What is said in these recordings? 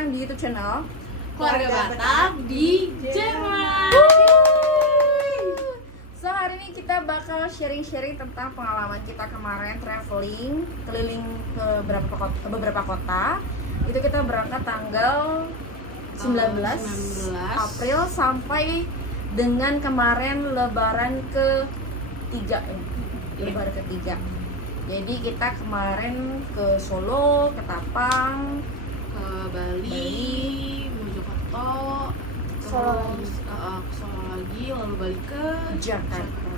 datang di YouTube channel Keluarga Batak di Jerman. So hari ini kita bakal sharing-sharing tentang pengalaman kita kemarin traveling keliling ke beberapa kota. Itu kita berangkat tanggal 19 April sampai dengan kemarin Lebaran ketiga ya. Lebaran ketiga. Jadi kita kemarin ke Solo, ke Tapang, Ke Bali, Mojokerto, Solo lagi, lalu balik ke Jakarta.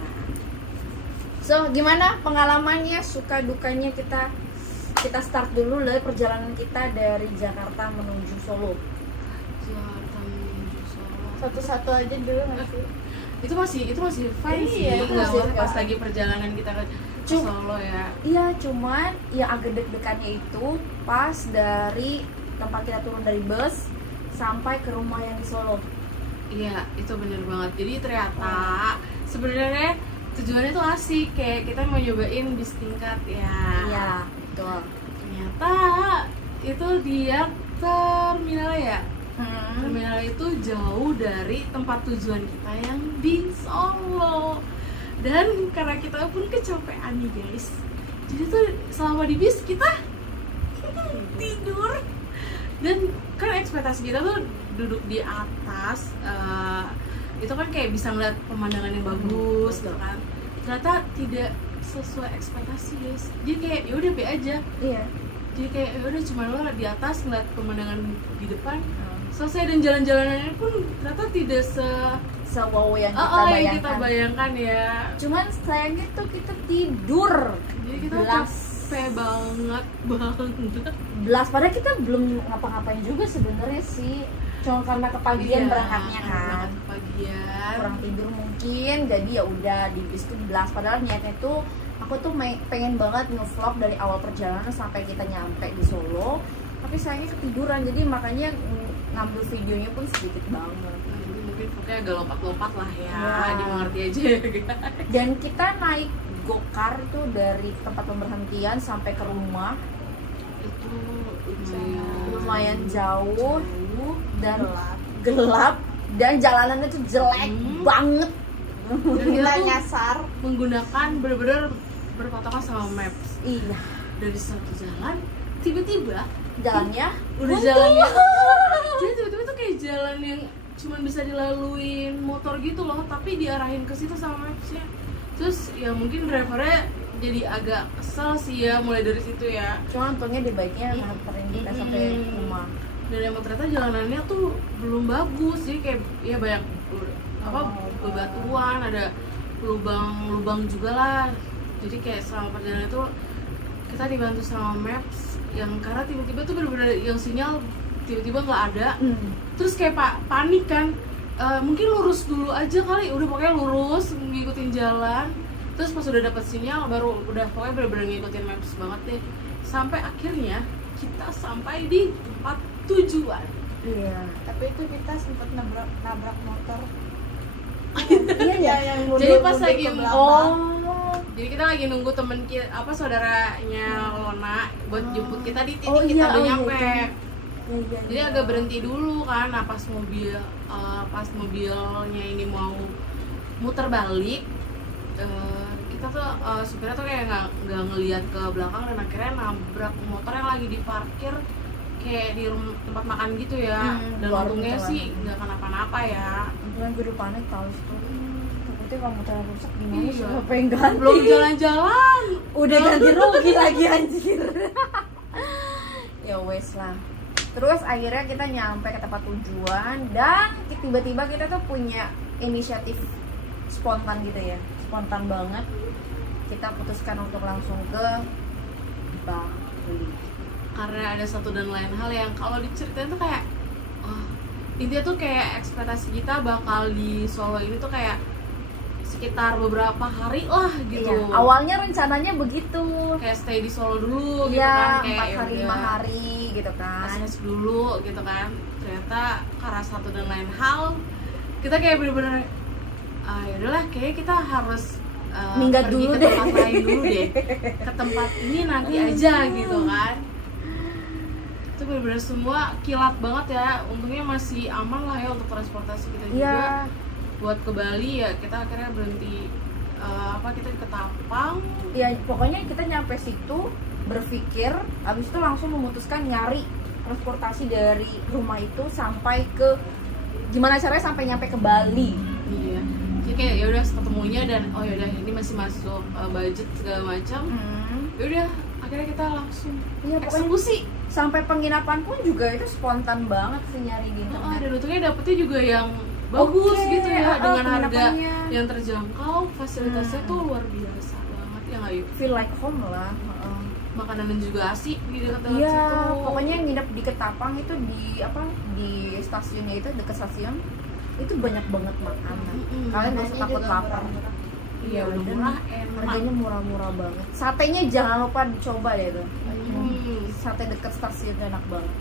So gimana pengalamannya, suka dukanya kita start dulu dari perjalanan kita dari Jakarta menuju Solo. Jakarta menuju Solo. Satu-satu aja dulu nggak sih? Itu masih fine sih. Iya, itu masih Nggak pas fine. lagi perjalanan kita ke Solo ya. Iya, cuman yang agak deg-degannya itu pas dari tempat kita turun dari bus sampai ke rumah yang di Solo. Iya, itu bener banget. Jadi ternyata sebenarnya tujuannya tuh asik, kayak kita mau nyobain bis tingkat ya. Iya, betul. Ternyata itu dia terminal ya. Terminal itu jauh dari tempat tujuan kita yang di Solo. Dan karena kita pun kecapean nih guys, jadi tuh selama di bis kita tidur. Dan kan ekspektasi kita tuh duduk di atas, itu kan kayak bisa ngeliat pemandangan yang bagus gitu kan. Ternyata tidak sesuai ekspektasi guys. Jadi kayak ya udah be aja. Iya. Jadi kayak ya udah cuma lo di atas ngeliat pemandangan di depan, selesai. Dan jalan-jalanannya pun ternyata tidak Wow yang yang kita bayangkan ya. Cuman sayangnya tuh kita tidur. Jadi kita Belas. capek banget. Padahal kita belum ngapa-ngapain juga sebenarnya sih. Cuma karena kepagian Iya, berangkatnya kan. berangkat kepagian. Kurang tidur mungkin, jadi ya udah di bis tuh belas. Padahal niatnya tuh aku tuh pengen banget nge-vlog dari awal perjalanan sampai kita nyampe di Solo. Tapi sayangnya ketiduran, jadi makanya ngambil videonya pun sedikit banget. Mungkin pokoknya agak lompat-lompat lah ya, Ya. dimengerti aja ya guys. Dan kita naik gokar tuh dari tempat pemberhentian sampai ke rumah Itu lumayan jauh dan gelap dan jalanannya tuh jelek banget. Dan kita Kita tuh nyasar. menggunakan bener-bener berpatokan sama maps. Iya, Dari satu jalan tiba-tiba jalannya udah buntu. jalannya, jadi tiba-tiba tuh kayak jalan yang cuman bisa dilaluin motor gitu loh, tapi diarahin ke situ sama mapsnya. Terus ya mungkin drivernya jadi agak kesel sih ya mulai dari situ ya. Cuma untungnya dia baiknya nganterin kita sampai rumah. Dan emang ternyata jalanannya tuh belum bagus, jadi kayak ya banyak bebatuan, ada lubang-lubang juga lah. Jadi kayak selama perjalanan itu kita dibantu sama maps yang karena tiba-tiba tuh bener-bener yang sinyal tiba-tiba nggak ada. Terus kayak panik kan, mungkin lurus dulu aja kali, udah pokoknya lurus ngikutin jalan. Terus pas udah dapet sinyal baru udah pokoknya bener-bener ngikutin maps banget deh, sampai akhirnya kita sampai di tempat tujuan. Iya. Tapi itu kita sempat nabrak motor. Iya ya. Yang Jadi pas mundur-mundur lagi ke belakang. jadi kita lagi nunggu temen kita, saudaranya Lona buat jemput kita di titik Oh, kita iya, udah oh, iya, nyampe. iya. Jadi agak berhenti dulu kan. Nah pas mobilnya ini mau muter balik, kita tuh supirnya tuh kayak nggak ngelihat ke belakang dan akhirnya nabrak motor yang lagi diparkir kayak di tempat makan gitu ya. Dan warung untungnya gitu sih nggak kenapa-napa ya. Untungnya gue udah panik tau situ. Takutnya kalau motor rusak gimana Iya. sih? Siapa yang ganti? Belum jalan-jalan. Udah ganti rugi lagi anjir. Ya wes lah. Terus akhirnya kita nyampe ke tempat tujuan dan tiba-tiba kita tuh punya inisiatif spontan gitu ya. Spontan banget. Kita putuskan untuk langsung ke Bali. Karena ada satu dan lain hal yang kalau diceritain tuh kayak intinya tuh kayak ekspektasi kita bakal di Solo ini tuh kayak sekitar beberapa hari lah gitu. Iya, awalnya rencananya begitu. Kayak stay di Solo dulu gitu Iya, kan, kayak 4 hari 5 hari gitu kan. Asas dulu gitu kan. Ternyata karena satu dan lain hal kita kayak bener-bener ya udahlah kayaknya kita harus minggat pergi dulu ke deh. tempat lain dulu deh. Ke tempat ini nanti aja gitu kan. Itu benar-benar semua kilat banget ya. Untungnya masih aman lah ya untuk transportasi kita juga. Iya. Buat ke Bali ya kita akhirnya berhenti kita ke Tapang. Ya pokoknya kita nyampe situ berpikir, habis itu langsung memutuskan nyari transportasi dari rumah itu sampai ke gimana caranya sampai nyampe ke Bali. Iya. Jadi kayak ya udah ketemunya dan oh ya udah ini masih masuk budget segala macam. Ya udah akhirnya kita langsung eksekusi. Sampai penginapan pun juga itu spontan banget sih nyari di internet. Dan untungnya dapetnya juga yang bagus gitu ya, dengan harga yang terjangkau, fasilitasnya tuh luar biasa banget ya nggak yuk? Feel like home lah. Makanan juga asik gitu kata Iya, situ. pokoknya nginep di Ketapang itu di stasiunnya itu dekat stasiun itu banyak banget makanan. Kalian nggak usah takut lapar. Iya, udah murah, enak. Harganya murah-murah banget. Satenya jangan lupa dicoba deh tuh. Sate dekat stasiun enak banget.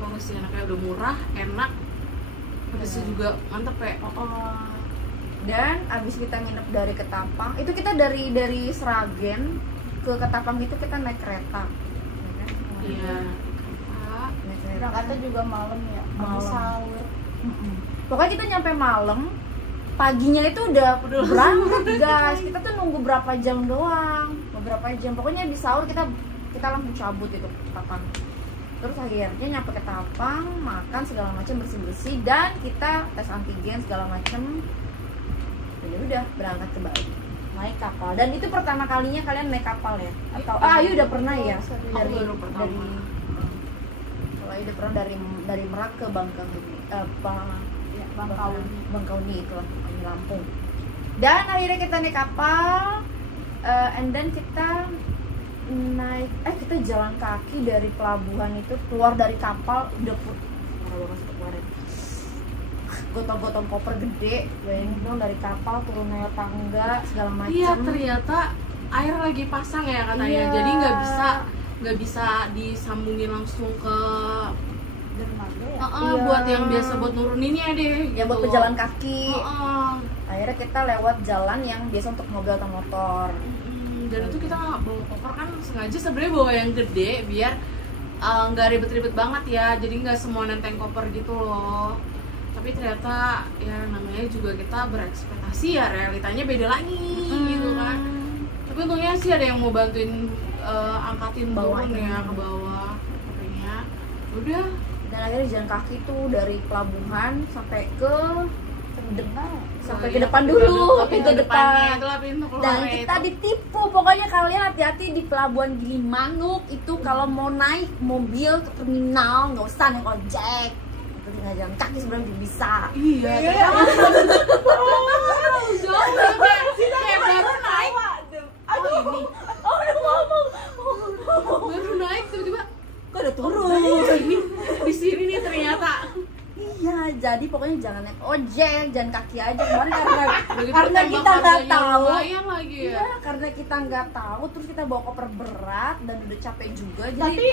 Bagus sih, enaknya udah murah, enak. Pedasnya juga mantep ya. Dan abis kita nginep dari Ketapang, itu kita dari Sragen ke Ketapang itu kita naik kereta. Iya. Naik kereta. Berangkatnya juga malam ya, Malam. sahur. Pokoknya kita nyampe malam, paginya itu udah berangkat guys. Kita tuh nunggu berapa jam doang, beberapa jam. Pokoknya di sahur kita langsung cabut itu ke Ketapang. Terus akhirnya nyampe ke Ketapang, makan segala macam bersih-bersih dan kita tes antigen segala macam. Ya udah berangkat ke Bali. Naik kapal. Dan itu pertama kalinya kalian naik kapal ya? Atau Ayu udah pernah ya? Aku baru pertama. Kalau Ayu udah pernah dari Merak ke Bangkauni itu lah, di Lampung. Dan akhirnya kita naik kapal, and then kita kita jalan kaki dari pelabuhan itu keluar dari kapal udah parah banget sih kemarin. Gotong-gotong koper gede, bayangin dong dari kapal turun naik tangga segala macam. Iya, ternyata air lagi pasang ya katanya. Iya. Jadi nggak bisa disambungin langsung ke Dermaga ya. Iya. Buat yang biasa buat nuruninnya deh. Ya buat pejalan kaki. Heeh. Akhirnya kita lewat jalan yang biasa untuk mobil atau motor. Dan itu kita nggak bawa koper kan, sengaja sebenarnya bawa yang gede biar nggak ribet-ribet banget ya, jadi nggak semua nenteng koper gitu loh. Tapi ternyata ya namanya juga kita berekspektasi ya, realitanya beda lagi gitu kan. Tapi untungnya sih ada yang mau bantuin angkatin Bawain. turun ya ke bawah kopernya. Udah. Dan akhirnya jalan kaki tuh dari pelabuhan sampai ke depan dulu, pintu depan. Itulah pintu keluar. Dan kita ditipu, pokoknya kalian hati-hati di pelabuhan Gilimanuk itu kalau mau naik mobil ke terminal nggak usah naik ojek, tinggal jalan kaki sebenarnya juga bisa. Iya. Kayak baru naik. Ini Udah ngomong. baru naik tiba-tiba Kok udah turun? ini di sini nih ternyata. Iya, jadi pokoknya jangan naik ojek, jalan kaki aja. Kemarin Udah gitu karena tembak kita nggak harganya tahu. lumayan lagi ya. Iya, karena kita nggak tahu, terus kita bawa koper berat dan udah capek juga. Jadi Tapi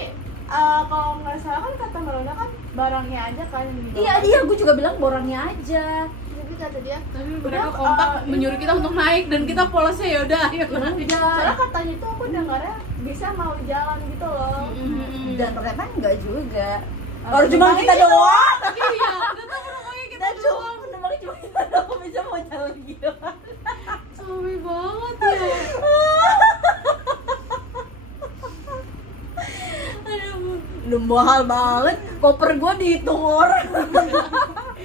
kalau nggak salah kan kata Merona kan barangnya aja kan yang dibawa. iya, gue juga bilang borangnya aja. Tapi kata dia Tapi mereka kompak menyuruh kita untuk naik dan kita polosnya ya udah ayo naik. soalnya katanya tuh aku dengarnya bisa mau jalan gitu loh. Dan ternyata enggak juga. Kalau cuma kita doang. Iya, ternyata penumpangnya kita doang. Penumpangnya cuma kita doang bisa mau jalan gila. Capek banget ya. Aduh, udah mahal banget. Koper gue dihitung orang.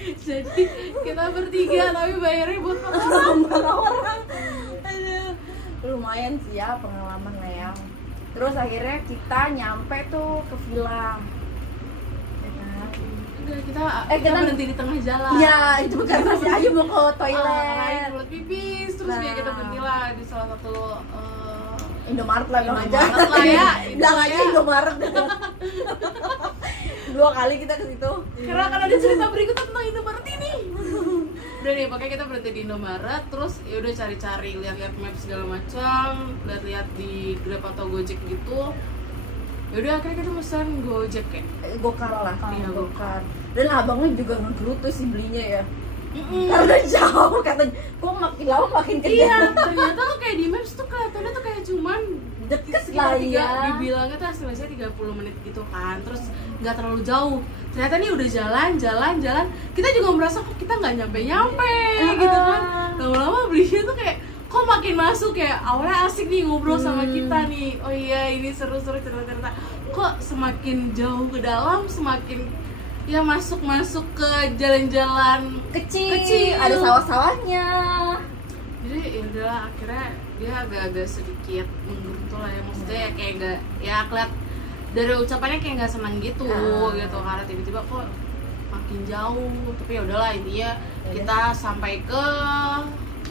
Jadi kita bertiga tapi bayarnya buat orang. Aduh, lumayan sih ya pengalaman lah ya. Terus akhirnya kita nyampe tuh ke villa. Udah kita kita- berhenti di tengah jalan. Iya, itu karena si Ayu mau ke Lain toilet. buat pipis terus Nah. kayak kita berhenti lah di salah satu Indomaret lah bilang aja. Indomaret lah ya, Bilang aja ya. Indomaret. 2 kali kita ke situ. karena akan ada cerita berikutnya tentang Indomaret ini. Udah nih, pokoknya kita berhenti di Indomaret, terus ya udah cari-cari, lihat-lihat map segala macam, lihat-lihat di Grab atau Gojek gitu. Ya udah akhirnya kita pesan Gojek ya. Gokar lah, Iya, Gokar. Dan abangnya juga ngegerutu sih belinya ya. Karena jauh katanya, kok makin lama makin Iya, kenyang. ternyata tuh kayak di Maps tuh kelihatannya tuh kayak cuman deket sekitar lah ya. dibilangnya tuh estimasinya 30 menit gitu kan, terus nggak terlalu jauh. Ternyata nih udah jalan, kita juga merasa kok kita nggak nyampe gitu kan. Lama-lama belinya tuh kayak kok makin masuk ya, awalnya asik nih ngobrol sama kita nih, oh iya ini seru-seru cerita-cerita, kok semakin jauh ke dalam semakin ya masuk ke jalan-jalan kecil, ada sawah-sawahnya. Jadi ya udahlah, akhirnya dia agak-agak sedikit mundur tuh lah ya, maksudnya ya kayak nggak, ya keliat dari ucapannya kayak nggak senang gitu gitu, karena tiba-tiba kok makin jauh. Tapi ya udahlah, intinya kita sampai ke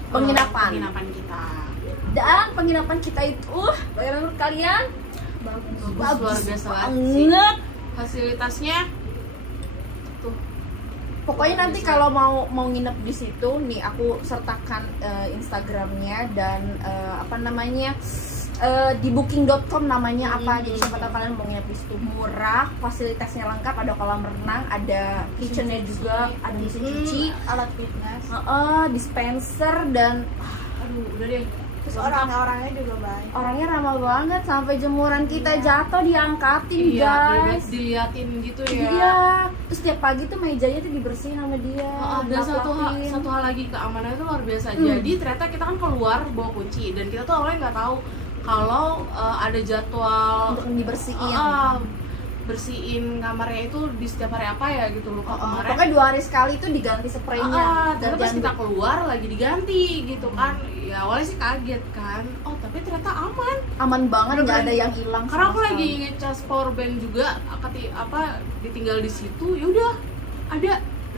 penginapan kita, dan penginapan kita itu menurut kalian bagus luar biasa banget fasilitasnya tuh. Pokoknya nanti kalau mau nginep di situ nih, aku sertakan Instagramnya dan apa namanya, di booking.com namanya apa. Jadi siapa tahu kalian mau nginep di situ, murah, fasilitasnya lengkap, ada kolam renang, ada kitchennya juga, ada mesin cuci, alat fitness, dispenser, dan Aduh udah deh. terus orang-orangnya juga baik. orangnya ramah banget, sampai jemuran kita jatuh diangkatin Iya, guys. diliatin gitu ya. Iya, terus tiap pagi tuh mejanya tuh dibersihin sama dia. Dan dilap-lapin. satu hal lagi, keamanannya itu luar biasa. Jadi ternyata kita kan keluar bawa kunci, dan kita tuh awalnya nggak tahu kalau ada jadwal untuk dibersihin. Bersihin kamarnya itu di setiap hari apa ya gitu, lupa kemarin. Pokoknya 2 hari sekali itu diganti spraynya. Terus pas kita keluar lagi diganti gitu kan. Ya awalnya sih kaget kan. Oh tapi ternyata aman banget, nggak Bener-bener. ada yang hilang. Karena aku sama lagi sekali. ngecas powerbank juga, ditinggal di situ, ya udah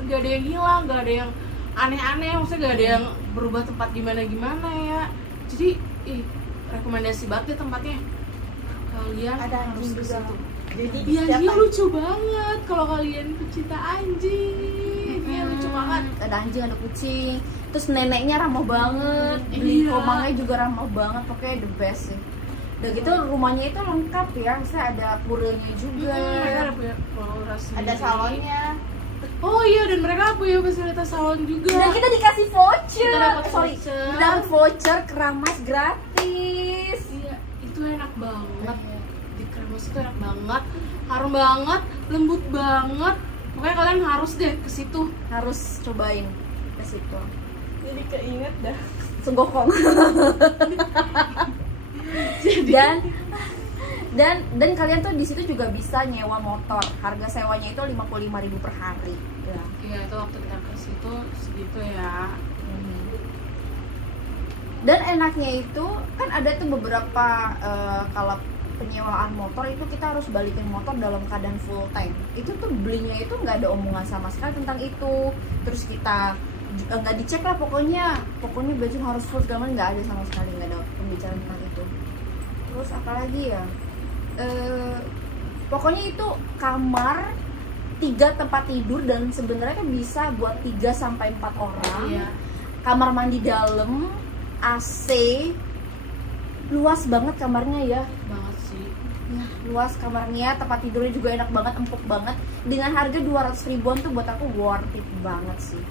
nggak ada yang hilang, nggak ada yang aneh-aneh, maksudnya nggak ada yang berubah tempat gimana ya. Jadi rekomendasi banget deh tempatnya, kalian Ada harus anjing ke juga. situ. Jadi Iya, setiap dia pagi- lucu banget kalau kalian pecinta anjing. Iya lucu banget. Ada anjing, ada kucing. Terus neneknya ramah banget. Beli Iya. komangnya juga ramah banget. Pokoknya the best sih. Udah gitu rumahnya itu lengkap ya. Misalnya ada puranya juga. Mereka ada punya floras, ada salonnya. Oh iya, dan mereka punya fasilitas salon juga. Dan kita dikasih voucher. Kita dapat voucher. Dan voucher keramas gratis. Iya, itu enak banget. Di Kremes itu enak banget, harum banget, lembut banget. Pokoknya kalian harus deh ke situ. Harus cobain ke situ. Jadi keinget dah. Senggokong. dan kalian tuh di situ juga bisa nyewa motor. Harga sewanya itu 55.000 per hari. Ya. Iya, itu waktu kita ke situ segitu ya. Dan enaknya itu kan ada tuh beberapa kalau penyewaan motor itu kita harus balikin motor dalam keadaan full tank. Itu tuh belinya itu nggak ada omongan sama sekali tentang itu. Terus kita nggak dicek lah, pokoknya bensin harus full, segala macam, nggak ada sama sekali, nggak ada pembicaraan tentang itu. Terus apalagi ya, pokoknya itu kamar 3 tempat tidur, dan sebenarnya kan bisa buat 3 sampai 4 orang. Iya. Kamar mandi dalam, AC, luas banget kamarnya ya. Banget sih. Ya, luas kamarnya, tempat tidurnya juga enak banget, empuk banget. Dengan harga 200 ribuan tuh buat aku worth it banget sih.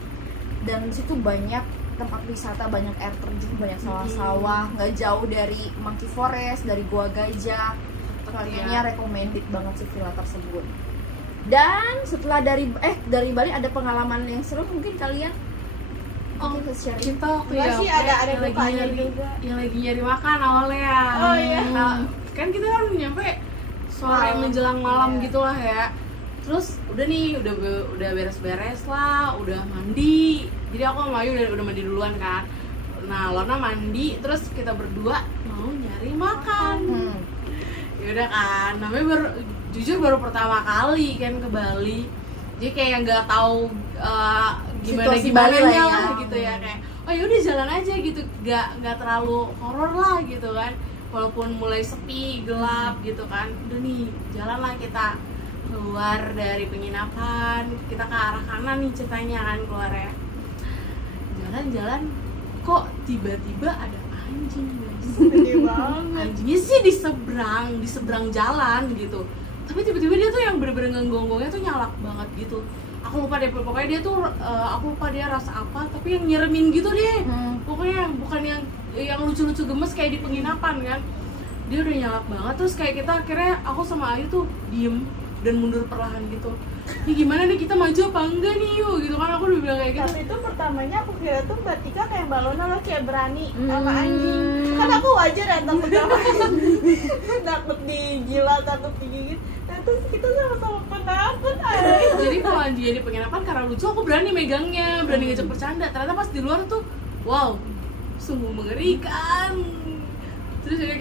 Dan di situ banyak tempat wisata, banyak air terjun, banyak sawah-sawah, nggak jauh dari Monkey Forest, dari Gua Gajah. Kayaknya recommended banget sih villa tersebut. Dan setelah dari Bali ada pengalaman yang seru, mungkin kalian mungkin bisa share. Kita waktu Enggak sih, ada yang lagi dukanya nyari, juga. yang lagi nyari makan awalnya. Oh, iya. Nah, kan kita kan nyampe sore Malam. menjelang malam Iya. gitu lah ya. Terus udah nih, udah beres-beres lah, udah mandi. Jadi aku sama Ayu udah mandi duluan kan. Nah, Lona mandi, terus kita berdua mau nyari makan. Ya udah kan, namanya jujur baru pertama kali kan ke Bali. Jadi kayak nggak tahu Situasi gimana Bali lah ya. lah gitu ya, kayak oh ya udah jalan aja gitu, nggak terlalu horor lah gitu kan, walaupun mulai sepi gelap gitu kan. Udah nih jalan lah, kita keluar dari penginapan, kita ke arah kanan nih ceritanya kan keluarnya. Jalan-jalan kok tiba-tiba ada anjing guys. Gede banget. Anjingnya sih di seberang jalan gitu, tapi tiba-tiba dia tuh yang bener-bener ngegonggongnya tuh nyalak banget gitu. Aku lupa deh, pokoknya dia tuh aku lupa dia rasa apa, tapi yang nyeremin gitu deh. Pokoknya bukan yang lucu-lucu gemes kayak di penginapan kan. dia udah nyalak banget. Terus kayak kita akhirnya aku sama Ayu tuh diem dan mundur perlahan gitu. Ini gimana nih, kita maju apa enggak nih yuk gitu kan, aku udah bilang kayak gitu. Tapi itu pertamanya aku kira tuh Mbak Tika kayak Mbak Lona lah kayak berani sama anjing. Kan aku wajar ya takut sama anjing. Takut dijilat, takut digigit. Nah terus kita sama-sama penakut aja. Jadi kalau dia di penginapan karena lucu, aku berani megangnya, berani ngajak bercanda. Ternyata pas di luar tuh, wow, sungguh mengerikan. Terus juga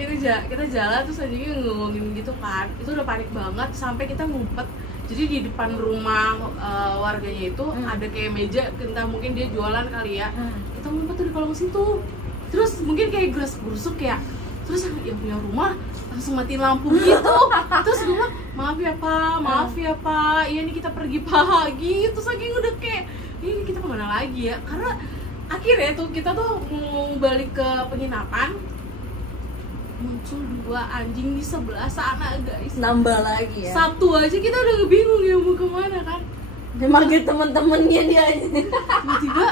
kita jalan terus anjingnya ngomongin gitu kan, itu udah panik banget sampai kita ngumpet. Jadi di depan rumah warganya itu ada kayak meja, entah mungkin dia jualan kali ya. Kita ngumpet tuh di kolong situ. Terus mungkin kayak gerus-gerusuk ya. Terus yang punya rumah langsung matiin lampu gitu. Terus gue bilang, maaf ya pak, iya nih kita pergi pagi. Terus saking udah kayak, ini kita kemana lagi ya? Karena akhirnya tuh kita tuh mau balik ke penginapan, muncul 2 anjing di sebelah sana guys. Nambah lagi ya. Satu aja kita udah bingung ya mau kemana kan. Dia manggil temen-temennya dia aja. Tiba-tiba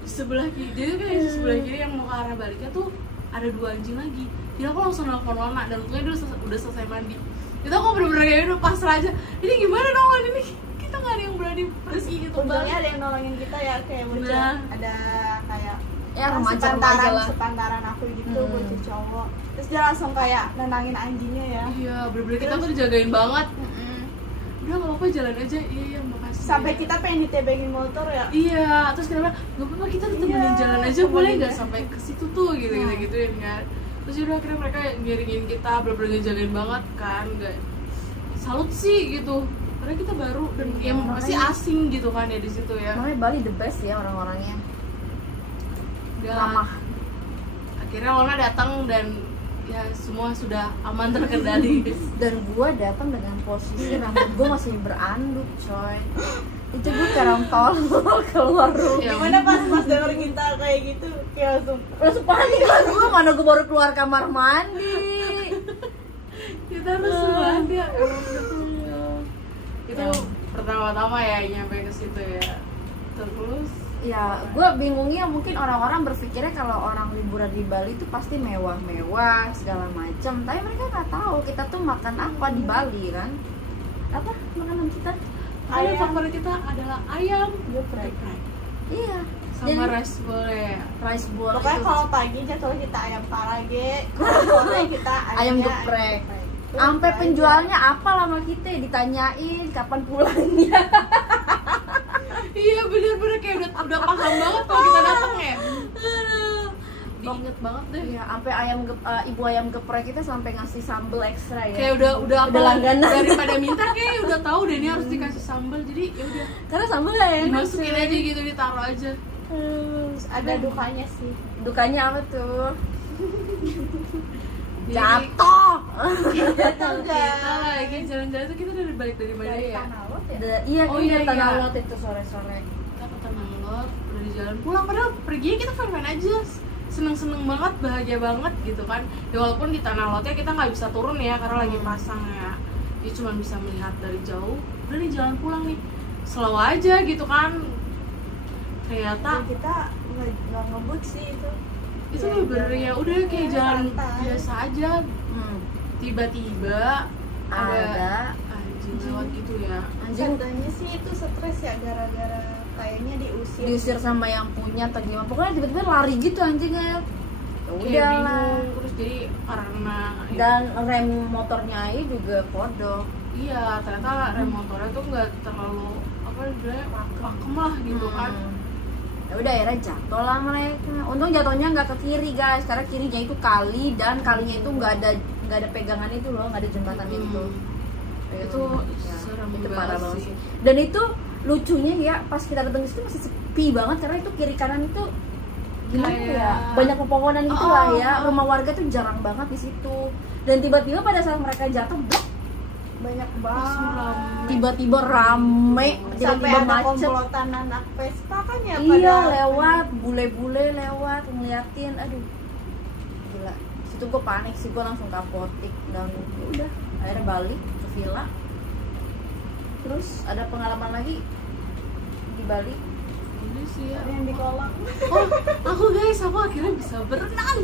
di sebelah kiri, jadi kayak di sebelah kiri yang mau ke arah baliknya tuh ada 2 anjing lagi. Jadi aku langsung nelfon Lona dan untungnya dia udah selesai mandi. Itu aku bener-bener kayak udah pasrah aja. Ini gimana dong ini, kita nggak ada yang berani pergi gitu. Untungnya ada yang nolongin kita ya kayak bocah. Nah. Ada kayak Ya remaja lah. sepantaran aku gitu, bocah cowok. Terus dia langsung kayak nenangin anjingnya ya. Iya, bener-bener kita tuh dijagain banget. Udah nggak apa-apa, jalan aja. Iya, makasih. Sampai kita pengen ditebengin motor ya. Iya, terus kita bilang nggak apa-apa, kita ditemenin jalan aja boleh nggak sampai ke situ tuh gitu gituin kan. Terus udah akhirnya mereka ngiringin kita, bener-bener ngejagain banget kan. Nggak salut sih gitu, karena kita baru dan ya masih asing gitu kan ya di situ ya. Makanya Bali the best ya orang-orangnya. Udah, Ramah. akhirnya Lona datang dan ya semua sudah aman terkendali. Dan gue datang dengan posisi rambut gue masih beranduk coy. Itu gue kayak tolol keluar rumah. Ya, Gimana pas denger kita kayak gitu kayak langsung panik lah gue, mana gue baru keluar kamar mandi. kita harus mandi ya. Itu pertama-tama ya nyampe ke situ ya. Terus Ya, gue bingungnya mungkin orang-orang berpikirnya kalau orang liburan di Bali itu pasti mewah-mewah segala macam. Tapi mereka nggak tahu kita tuh makan apa di Bali kan? Apa makanan kita? ayam favorit kita adalah ayam geprek. Iya. Sama Jadi, rice bowl ya. rice bowl pokoknya itu. kalau pagi jadwalnya kita ayam parage, kalau sore kita Ayam geprek. Sampai penjualnya apa lama kita ditanyain kapan pulangnya. Iya bener-bener kayak udah paham banget kalau kita datang ya. Diinget banget deh. Ya, sampai ibu ayam geprek kita sampai ngasih sambal ekstra ya. Kayak udah apa langganan. daripada minta kayak udah tahu deh ini harus dikasih sambal, jadi ya udah Karena sambalnya enak. dimasukin aja gitu, ditaruh aja. Terus ada dukanya sih. Dukanya apa tuh? Jadi, Jatuh. Jatuh kita lagi jalan-jalan tuh kita udah balik dari mana Dari ya? Tanah Lot ya. Iya, Oh, iya, iya, Tanah iya. Lot itu sore-sore. Kita ke Tanah Lot, udah di jalan pulang, padahal perginya kita fine-fine aja, seneng-seneng banget, bahagia banget gitu kan. Ya walaupun di Tanah Lotnya kita nggak bisa turun ya karena lagi pasang ya, dia cuma bisa melihat dari jauh. Udah di jalan pulang nih, slow aja gitu kan. Ternyata Dan kita nggak ngebut sih itu. itu bener ya udah kayak jalan santai. biasa aja. Tiba-tiba Ada anjing lewat gitu ya. anjing Katanya sih itu stres ya gara-gara kayaknya diusir sama yang punya atau gimana. Pokoknya tiba-tiba lari gitu anjingnya. Kayak Udah lah. bingung, terus jadi karena Dan rem motornya Ayu juga kodok. iya ternyata rem motornya tuh nggak terlalu apa sebenarnya pakem lah gitu kan. Ya udah akhirnya jatuh lah mereka. Untung jatuhnya nggak ke kiri guys, karena kirinya itu kali dan kalinya itu nggak ada pegangan itu loh, nggak ada jembatan itu. Itu Ya, serem itu banget parah banget sih. sih. Dan itu lucunya ya pas kita datang ke situ masih sepi banget karena itu kiri kanan itu gimana Kayak- ya, banyak pepohonan gitu lah ya. Rumah warga tuh jarang banget di situ. Dan tiba-tiba pada saat mereka jatuh, blok, banyak Langsung banget. rame. tiba-tiba rame, Sampai tiba-tiba ada macet. komplotan anak Vespa kan ya Iya lewat, bule-bule lewat ngeliatin, aduh gila. Situ gue panik sih, gue langsung ke apotik dan udah akhirnya balik ke villa. Terus ada pengalaman lagi di Bali. Ini sih ya. Ada yang di kolam. Oh, aku akhirnya bisa berenang.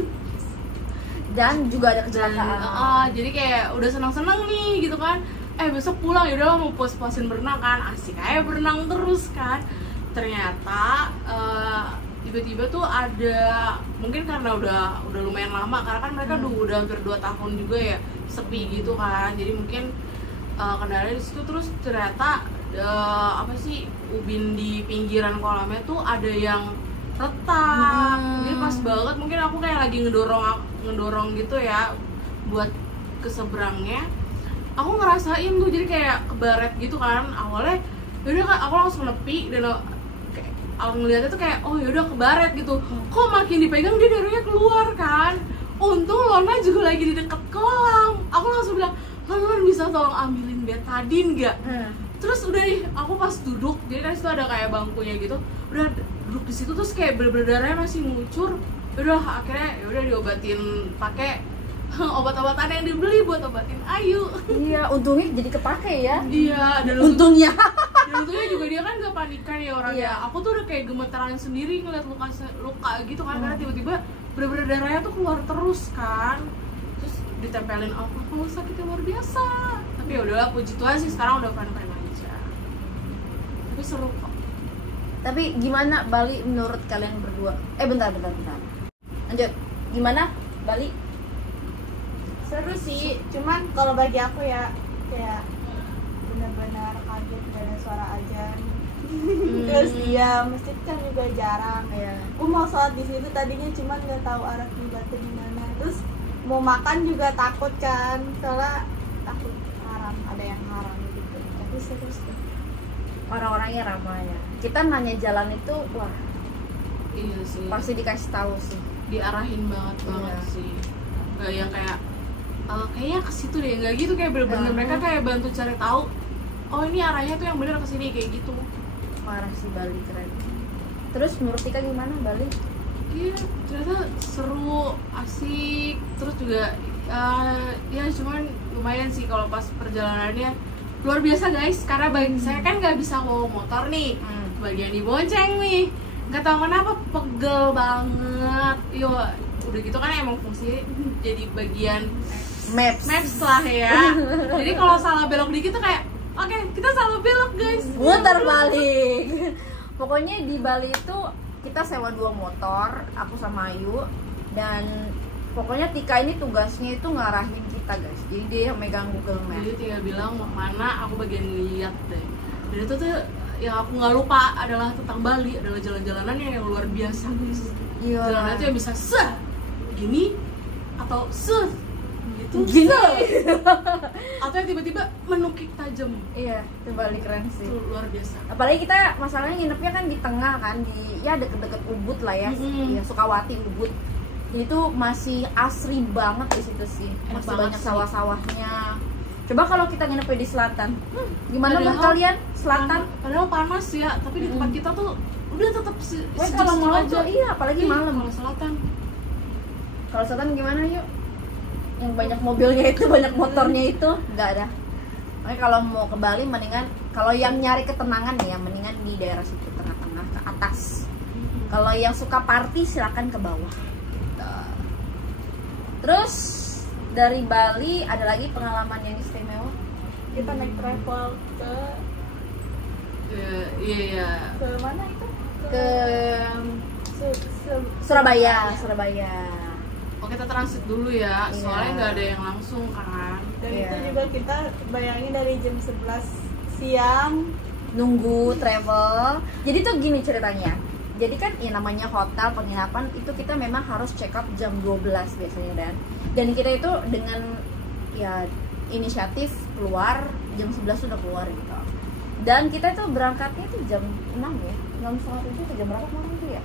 dan juga ada kecelakaan. Jadi kayak udah senang-senang nih gitu kan, besok pulang ya udah mau puas-puasin berenang kan, asik aja berenang terus kan. Ternyata tiba-tiba tuh ada, mungkin karena udah lumayan lama, karena kan mereka udah hampir 2 tahun juga ya sepi gitu kan, jadi mungkin kendalanya di situ. Terus ternyata ubin di pinggiran kolamnya tuh ada yang retak. Jadi pas banget, mungkin aku kayak lagi ngedorong gitu ya buat ke seberangnya, aku ngerasain tuh jadi kayak kebaret gitu kan. Awalnya yaudah kan aku langsung nepi, dan aku ngeliatnya tuh kayak oh yaudah kebaret gitu, kok makin dipegang dia darahnya keluar kan. Untung Lona juga lagi di dekat kolam, aku langsung bilang, Lon bisa tolong ambilin betadine gak? Terus udah nih, aku pas duduk, jadi kan situ ada kayak bangkunya gitu, udah duduk di situ terus kayak bener-bener darahnya masih ngucur. Udah akhirnya yaudah diobatin pakai obat-obatan yang dibeli buat obatin Ayu. Iya, untungnya jadi kepake ya. Iya, dan untungnya juga dia kan gak panikan ya orangnya. Aku tuh udah kayak gemeteran sendiri ngeliat luka gitu kan, karena tiba-tiba bener-bener darahnya tuh keluar terus kan. Terus ditempelin kalau sakitnya luar biasa. Tapi ya udahlah, puji Tuhan sih sekarang udah fine-fine aja. Tapi seru kok. Tapi gimana Bali menurut kalian berdua? Bentar. Lanjut. Gimana Bali? Seru sih, cuman kalau bagi aku ya kayak benar-benar kaget ada suara azan. Terus masjid kan juga jarang. Aku mau sholat di situ tadinya, cuman nggak tahu arah kiblatnya gimana. Terus mau makan juga takut kan, soalnya takut haram, ada yang haram gitu. Tapi seru sih. Orang-orangnya ramai ya. Kita nanya jalan itu, wah. Iya sih. Pasti dikasih tahu sih. Diarahin banget sih. Gak yang kayak kayaknya ke situ deh, nggak gitu, kayak bener-bener mereka kayak bantu cari tahu. Oh ini arahnya tuh yang bener ke sini, kayak gitu. Parah sih Bali, keren. Terus menurut Tika gimana Bali? Iya, ternyata seru, asik. Terus juga ya cuman lumayan sih kalau pas perjalanannya luar biasa guys, karena saya kan nggak bisa bawa motor nih, bagian dibonceng nih, nggak tahu kenapa pegel banget. Yo udah gitu kan emang fungsinya jadi bagian maps lah ya. Jadi kalau salah belok dikit tuh kayak oke, kita salah belok guys, muter balik. Pokoknya di Bali itu kita sewa 2 motor, aku sama Ayu, dan pokoknya Tika ini tugasnya itu ngarahin kita guys. Jadi dia yang megang Google Maps. Jadi Tika bilang mau mana, aku bagian lihat deh. Dan itu tuh yang aku nggak lupa adalah tentang Bali, adalah jalan-jalanannya yang luar biasa guys. Jalannya tuh yang bisa gini atau gitu, atau yang tiba-tiba menukik tajam. Iya, itu Bali keren sih. Itu luar biasa. Apalagi kita masalahnya nginepnya kan di tengah kan, di ya deket-deket Ubud lah ya, ya Sukawati Ubud. Itu masih asri banget di situ sih, masih banyak sawah-sawahnya. Coba kalau kita nginepnya di selatan, gimana menurut kalian? Selatan? Padahal panas ya, tapi di tempat kita tuh udah tetap kalau malam aja. Iya, apalagi malam. Kalau selatan. Kalau selatan gimana yuk? Yang banyak mobilnya itu, banyak motornya itu, nggak ada. Makanya kalau mau ke Bali mendingan, kalau yang nyari ketenangan ya mendingan di daerah situ, tengah-tengah ke atas. Kalau yang suka party silakan ke bawah. Gitu. Terus dari Bali ada lagi pengalaman yang istimewa? Kita naik travel ke iya. Ke mana itu? Ke Surabaya. Oh, kita transit dulu ya, soalnya nggak ada yang langsung kan. Dan itu juga kita bayangin dari jam 11 siang nunggu travel. Jadi tuh gini ceritanya. Jadi kan ya namanya hotel penginapan itu kita memang harus check out jam 12 biasanya dan kita itu dengan ya inisiatif keluar jam 11 sudah keluar gitu. Dan kita tuh berangkatnya tuh jam 6 ya. 6:30 ke jam berapa malam tuh ya?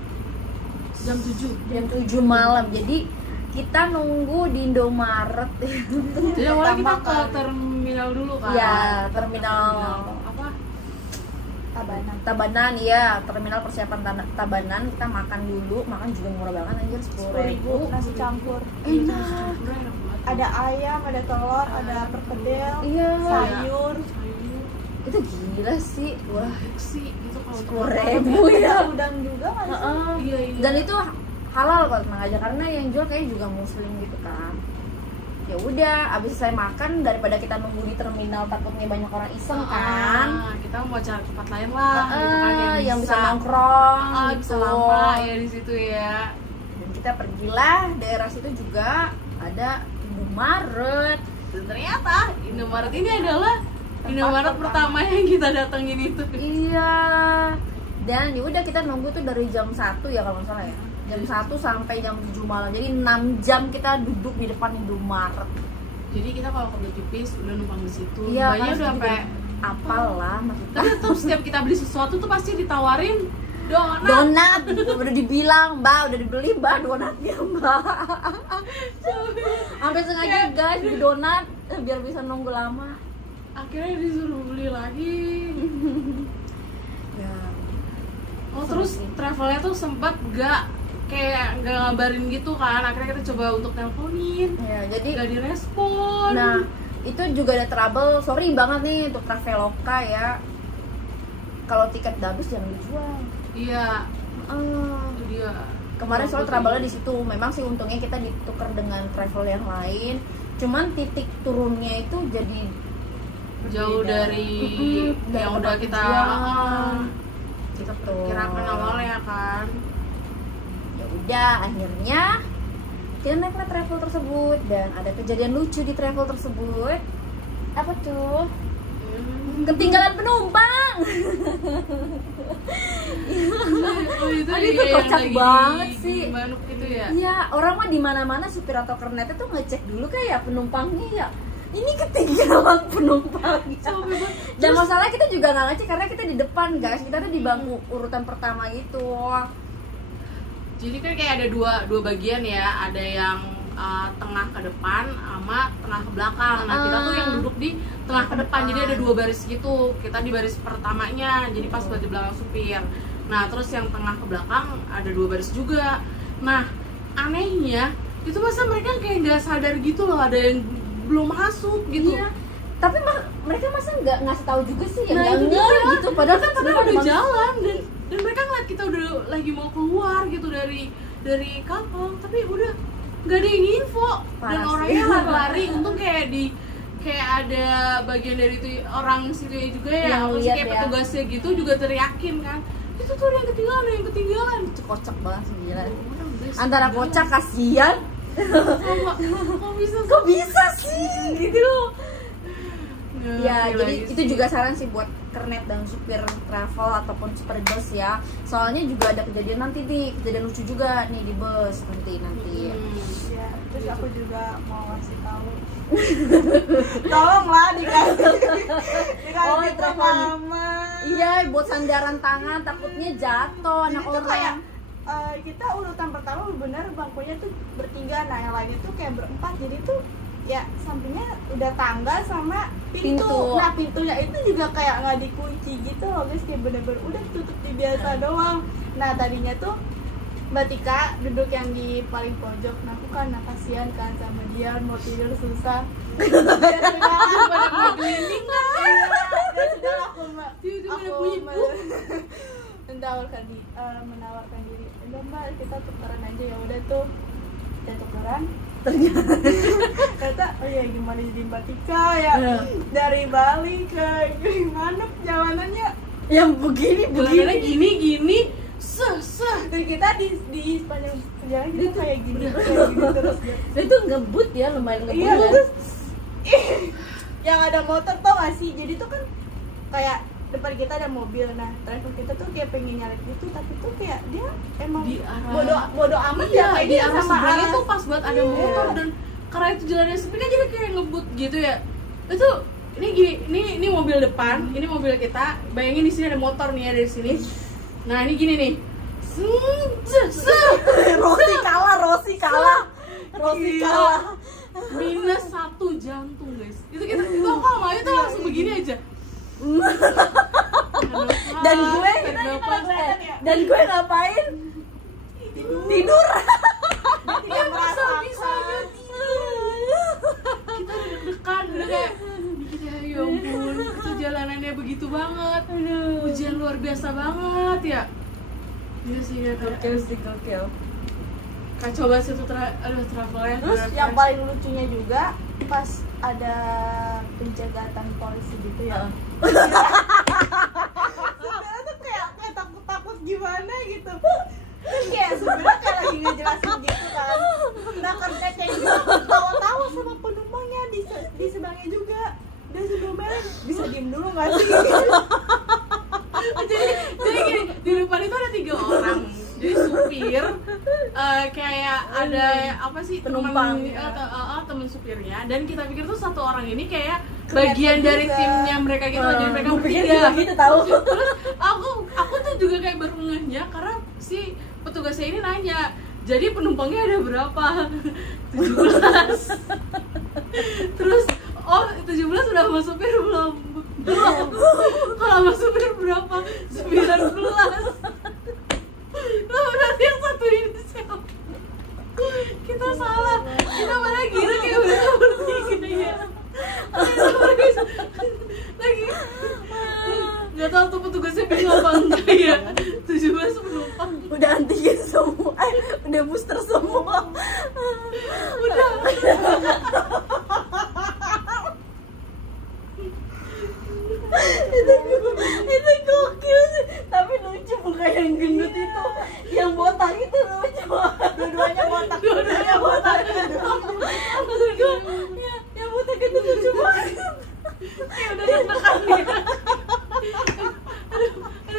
Jam 7. Jam 7 malam. Jadi kita nunggu di Indomaret. Jadi awalnya kita ke terminal dulu kan? Ya, terminal apa? Tabanan, iya, terminal persiapan Tabanan. Kita makan dulu, makan juga murah banget anjir, 10.000 nasi campur. Enak. Ada ayam, ada telur, ada perkedel, iya, sayur. Itu gila sih, wah sih itu kalau 10.000 ya. Udang juga kan sih? Iya. Dan itu halal kok, tenang aja, karena yang jual kayaknya juga muslim gitu kan. Ya udah, abis saya makan daripada kita nunggu di terminal takutnya banyak orang iseng kan. Kita mau cari tempat lain lah gitu kan yang bisa nongkrong bisa gitu. lama ya di situ ya. Dan kita pergilah daerah situ juga ada Indomaret. Dan ternyata Indomaret ini adalah Indomaret pertama yang kita datengin itu. Iya. Dan ya udah kita nunggu tuh dari jam 1 ya kalau nggak salah ya. Jam 1 sampai jam 7 malam. Jadi 6 jam kita duduk di depan Indomaret. Jadi kita kalau ke Pipis udah numpang di situ. Iya, Banyak kan udah sampai apal lah maksudnya. Tapi terus setiap kita beli sesuatu tuh pasti ditawarin donat. Udah dibilang, Mbak, udah dibeli Mbak donatnya, Mbak. Sampai sengaja guys beli donat biar bisa nunggu lama. Akhirnya disuruh beli lagi. Ya. Oh terus travelnya tuh sempat gak ngabarin gitu kan. Akhirnya kita coba untuk teleponin. Ya, jadi gak direspon. nah, itu juga ada trouble. Sorry banget nih untuk Traveloka ya. Kalau tiket habis jangan dijual. Iya. Itu dia. Kemarin soal trouble di situ. Memang sih untungnya kita ditukar dengan travel yang lain. Cuman titik turunnya itu jadi jauh berbeda. dari Dari yang udah kita gitu. kirakan awalnya kan. Ya udah, akhirnya kita naiklah travel tersebut dan ada kejadian lucu di travel tersebut. Apa tuh? Ketinggalan penumpang. Oh, itu Aduh, itu yang kocak lagi banget sih. Manuk itu ya. Iya, orang mah di mana-mana supir atau kernet tuh ngecek dulu kayak penumpangnya ya. Ini ketinggalan penumpang. Dan masalahnya kita juga nggak ngecek karena kita di depan guys. Kita tuh di bangku urutan pertama gitu. Jadi kan kayak ada dua bagian ya. Ada yang tengah ke depan sama tengah ke belakang. Nah kita tuh yang duduk di tengah ke depan. Jadi ada 2 baris gitu. Kita di baris pertamanya. Jadi pas buat di belakang supir. Nah terus yang tengah ke belakang ada 2 baris juga. Nah anehnya itu masa mereka kayak nggak sadar gitu loh ada yang belum masuk gitu. Iya. Tapi mereka masa nggak ngasih tahu juga sih yang Nah, nggak itu ngeh dia. gitu. Padahal kan Karena sebenarnya udah ada jalan dan mereka ngeliat kita udah lagi mau keluar gitu dari kapal, tapi udah nggak ada yang info. Parah Dan sih. orangnya lari untung kayak ada bagian dari itu orang situ juga ya, Yang terus lihat kayak ya. petugasnya gitu juga teriakin kan, itu tuh yang ketinggalan. kocak banget sih gila. Orang udah Antara ketinggalan. kocak kasihan. Kok bisa sih gitu loh. Ya, Ngerti jadi lagi itu sih. juga saran sih buat kernet dan supir travel ataupun supir bus ya. Soalnya juga ada kejadian nanti nih, kejadian lucu juga nih di bus nanti. Ya, terus aku juga mau ngasih tahu. Tolonglah dikasih travel nih. pemahaman. Iya, buat sandaran tangan takutnya jatuh Jadi anak tuh orang. kayak kita urutan pertama benar bangkunya tuh bertiga, nah yang lainnya tuh kayak berempat, jadi tuh ya sampingnya udah tangga sama pintu. Nah pintunya itu juga kayak nggak dikunci gitu loh guys, kayak bener-bener udah tutup di biasa doang. Nah tadinya tuh Mbak Tika duduk yang di paling pojok, nah aku kan kasihan kan sama dia, mau tidur susah. Dan sudah Keliling dan sudah aku menawarkan diri, udah Mbak kita tukeran aja, ya udah tuh kita tukeran. Ternyata oh ya gimana jadi Mbak Tika ya, dari Bali ke Manuk jalanannya Yang begini jalanannya gini dari kita di sepanjang perjalanan kita kayak gini terus ya. Itu ngebut ya, lumayan ngebut Iya, ya. terus yang ada motor tau gak sih, jadi tuh kan kayak depan kita ada mobil, nah driver kita tuh kayak pengen nyalip gitu, tapi tuh kayak dia emang di arah bodoh amat iya, ya kayak di dia arah sama seberangnya arah tuh pas buat ada motor, dan karena itu jalannya sepi kan jadi kayak ngebut gitu ya. Itu ini gini, ini mobil depan, ini mobil kita. Bayangin di sini ada motor nih ya dari sini. Nah ini gini nih. Rosi kalah. Minus 1 jantung guys. Itu kita itu aku sama Ayu tuh langsung begini aja. Dan gue ya. ngapain? Tidur. Dia bisa-bisanya tidur. Kita udah deg-degan, udah kayak mikir ya ampun, itu jalanannya begitu banget. Hujan luar biasa banget ya. Iya sih ya, Gokil. kacau banget itu travelnya. Terus yang paling lucunya juga pas ada penjagaan polisi gitu ya. Sebenarnya tuh kayak takut gimana gitu. Terus kayak sebenarnya kayak lagi ngejelasin gitu kan. Nah karena kayak gitu tawa-tawa sama penumpangnya di sebelahnya juga. Dan sebelumnya bisa diem dulu nggak sih? jadi gini, di depan itu ada 3 orang. Jadi supir, kayak ada apa sih Penumpang, temen supirnya, dan kita pikir tuh satu orang ini kayak bagian dari timnya mereka gitu, jadi mereka bertiga gitu tahu. Terus aku tuh juga kayak baru ngehnya karena si petugasnya ini nanya, jadi penumpangnya ada berapa? 17. Terus 17 udah sama supir belum? Kalau sama supir berapa? 19. Loh, berarti yang satu ini siapa? Kita salah. Kita malah kira kayak udah bertiga ya. Lagi nggak tahu tuh petugasnya bingung apa enggak ya. 17 penumpang. Udah antigen semua, udah booster semua. Udah. itu gokil sih, tapi lucu bukan yang gendut itu, yang botak itu lucu. Dua-duanya botak. Ya, yang botak itu lucu banget. Kayak udah deg-degan nih. Aduh,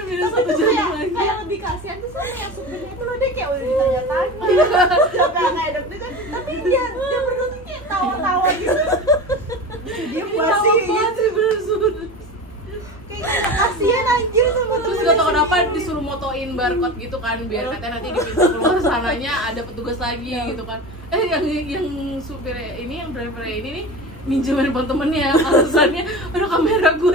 beda satu jam lagi. Kayak lebih kasihan tuh sama yang supirnya itu loh, dia kayak udah ditanya-tanya sampai kayak deg-degan, tapi dia berdua tuh kayak tawa-tawa gitu. Dia masih gitu. Kayak kasihan anjir sama Terus gak tau kenapa disuruh motoin barcode gitu kan, biar katanya nanti di pintu keluar sananya ada petugas lagi gitu kan. Yang supirnya ini, yang drivernya ini nih minjem handphone temennya, alasannya aduh kamera gue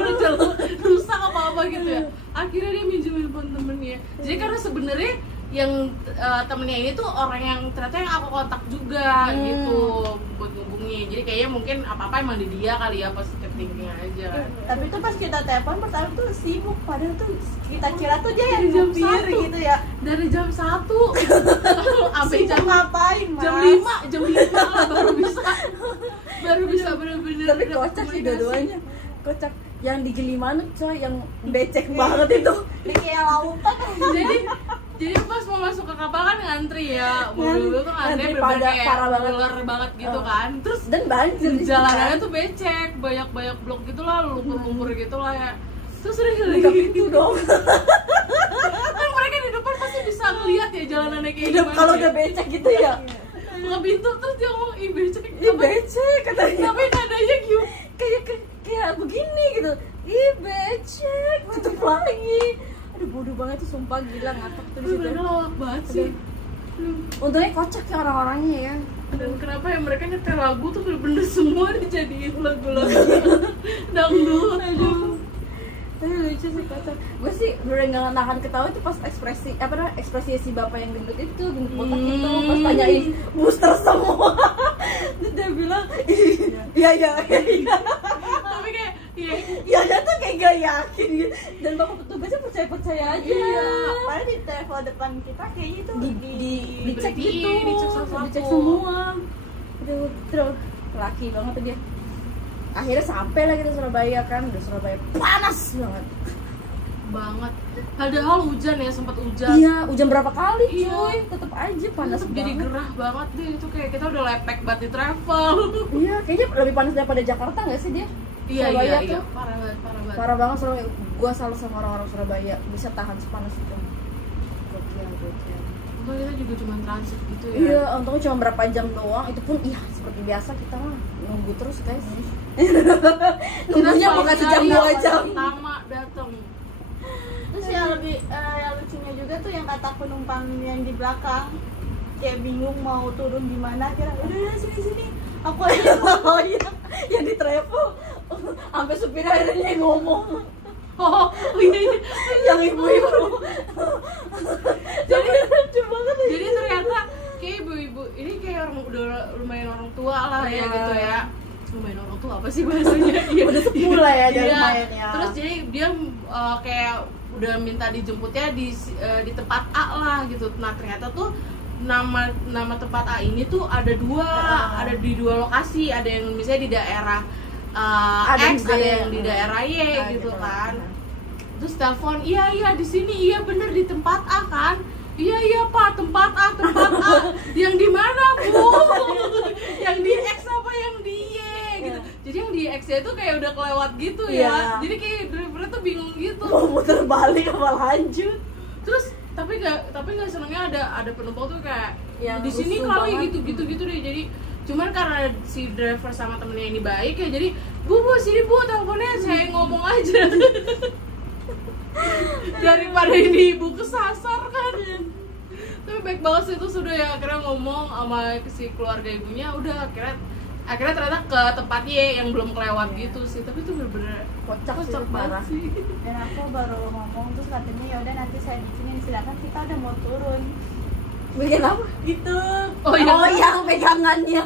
rusak apa-apa gitu ya. Akhirnya dia minjem handphone temennya. Jadi karena sebenarnya yang temennya ini tuh orang yang ternyata yang aku kontak juga gitu buat ngubungi. Jadi kayaknya mungkin apa-apa emang di dia kali ya, positive thinking aja. Tapi tuh pas kita telepon pertama tuh sibuk, padahal tuh kita kira tuh dia yang Dari jam supir 1. gitu ya. Dari jam 1 sampai Sibuk jam ngapain mas? jam 5 lah baru bisa bener-bener. Tapi kocak sih dua-duanya, kocak. Yang di Gilimanuk coy, yang becek banget itu. Dia kayak lautan. Jadi pas mau masuk ke kapal kan ngantri ya, dulu tuh ngantri Ngantri bener-bener kayak parah banget. ular banget gitu kan. Terus Dan banjir di jalanannya situ tuh becek, banyak blok gitu lah, lumpur-lumpur gitu lah ya. Terus udah kan. Buka pintu dong. kan mereka di depan pasti bisa ngeliat ya jalanannya kayak Hidup gimana kalau ya. udah becek gitu ya. Buka pintu terus dia ngomong, ih becek. Ih becek katanya. Tapi nadanya gimana? Kayak begini gitu. Ih becek, tutup lagi. Aduh bodoh banget tuh, sumpah gila ngakak tuh di situ. Mereka lawak banget sih. Untungnya kocak ya orang-orangnya ya. Dan kenapa ya mereka nyetel lagu tuh bener-bener semua dijadiin lagu-lagu dangdut. Aduh. Tapi lucu sih kocak. Gue sih bener nggak nahan ketawa itu pas ekspresi si bapak yang gendut itu, gendut botak itu, pas tanyain booster semua. Terus dia bilang, iya. Tapi kayak Ya tuh kayak gak yakin gitu. Dan bapak petugasnya percaya aja. Iya. Padahal di telepon depan kita kayaknya itu dicek gitu, dicek semua. Aduh, terus laki banget tuh dia. Akhirnya sampai lah kita Surabaya kan, udah Surabaya panas banget. padahal hujan ya, sempat hujan. Iya, hujan berapa kali Iya. cuy, tetep aja panas Tetep banget. jadi gerah banget deh, itu kayak kita udah lepek banget di travel. Iya, kayaknya lebih panas daripada Jakarta nggak sih dia? Surabaya Iya, tuh parah banget. parah banget Surabaya. Gua salut sama orang-orang Surabaya bisa tahan sepanas itu. Gokil. Untung kita juga cuma transit gitu ya. Iya, untungnya cuma berapa jam doang. Itu pun iya seperti biasa kita mah nunggu terus guys. Nunggunya bukan sejam 2 jam. Pertama datang. Terus yang lebih yang lucunya juga tuh yang kata penumpang yang di belakang kayak bingung mau turun di mana, kira udah sini aku aja. Oh iya, yang di travel sampai supirnya akhirnya ngomong. Oh iya. Yang ibu-ibu. Jadi lucu banget ya. Jadi ternyata kayak ibu-ibu ini kayak orang udah lumayan orang tua lah ya gitu ya. Lumayan orang tua apa sih bahasanya? Iya. Udah sepuh lah ya dari Iya. lumayan ya. Terus jadi dia kayak udah minta dijemputnya di tempat A lah gitu. Nah ternyata tuh nama tempat A ini tuh ada ada di 2 lokasi, ada yang misalnya di daerah X, ada yang di daerah Y gitu kan. Terus telepon, iya di sini, iya bener di tempat A kan. Iya Pak, tempat A. Yang di mana Bu? Yang di X apa yang di Y gitu. Jadi yang di X itu kayak udah kelewat gitu ya. Jadi kayak drivernya tuh bingung gitu. Mau muter balik apa lanjut? Terus tapi nggak senengnya ada penumpang tuh kayak Yang di sini rusuh kali banget. gitu deh. Jadi cuman karena si driver sama temennya ini baik ya, jadi bu sini bu teleponnya, saya ngomong aja. Daripada ini ibu kesasar kan. Tapi baik banget sih itu sudah ya, akhirnya ngomong sama si keluarga ibunya, udah akhirnya ternyata ke tempat Y yang belum kelewat gitu sih. Tapi itu bener-bener Kocak sih, banget parah. sih. Dan aku baru ngomong terus katanya ya udah nanti saya bikinin, silakan, kita udah mau turun Bikin apa? gitu. Oh, iya. yang pegangannya.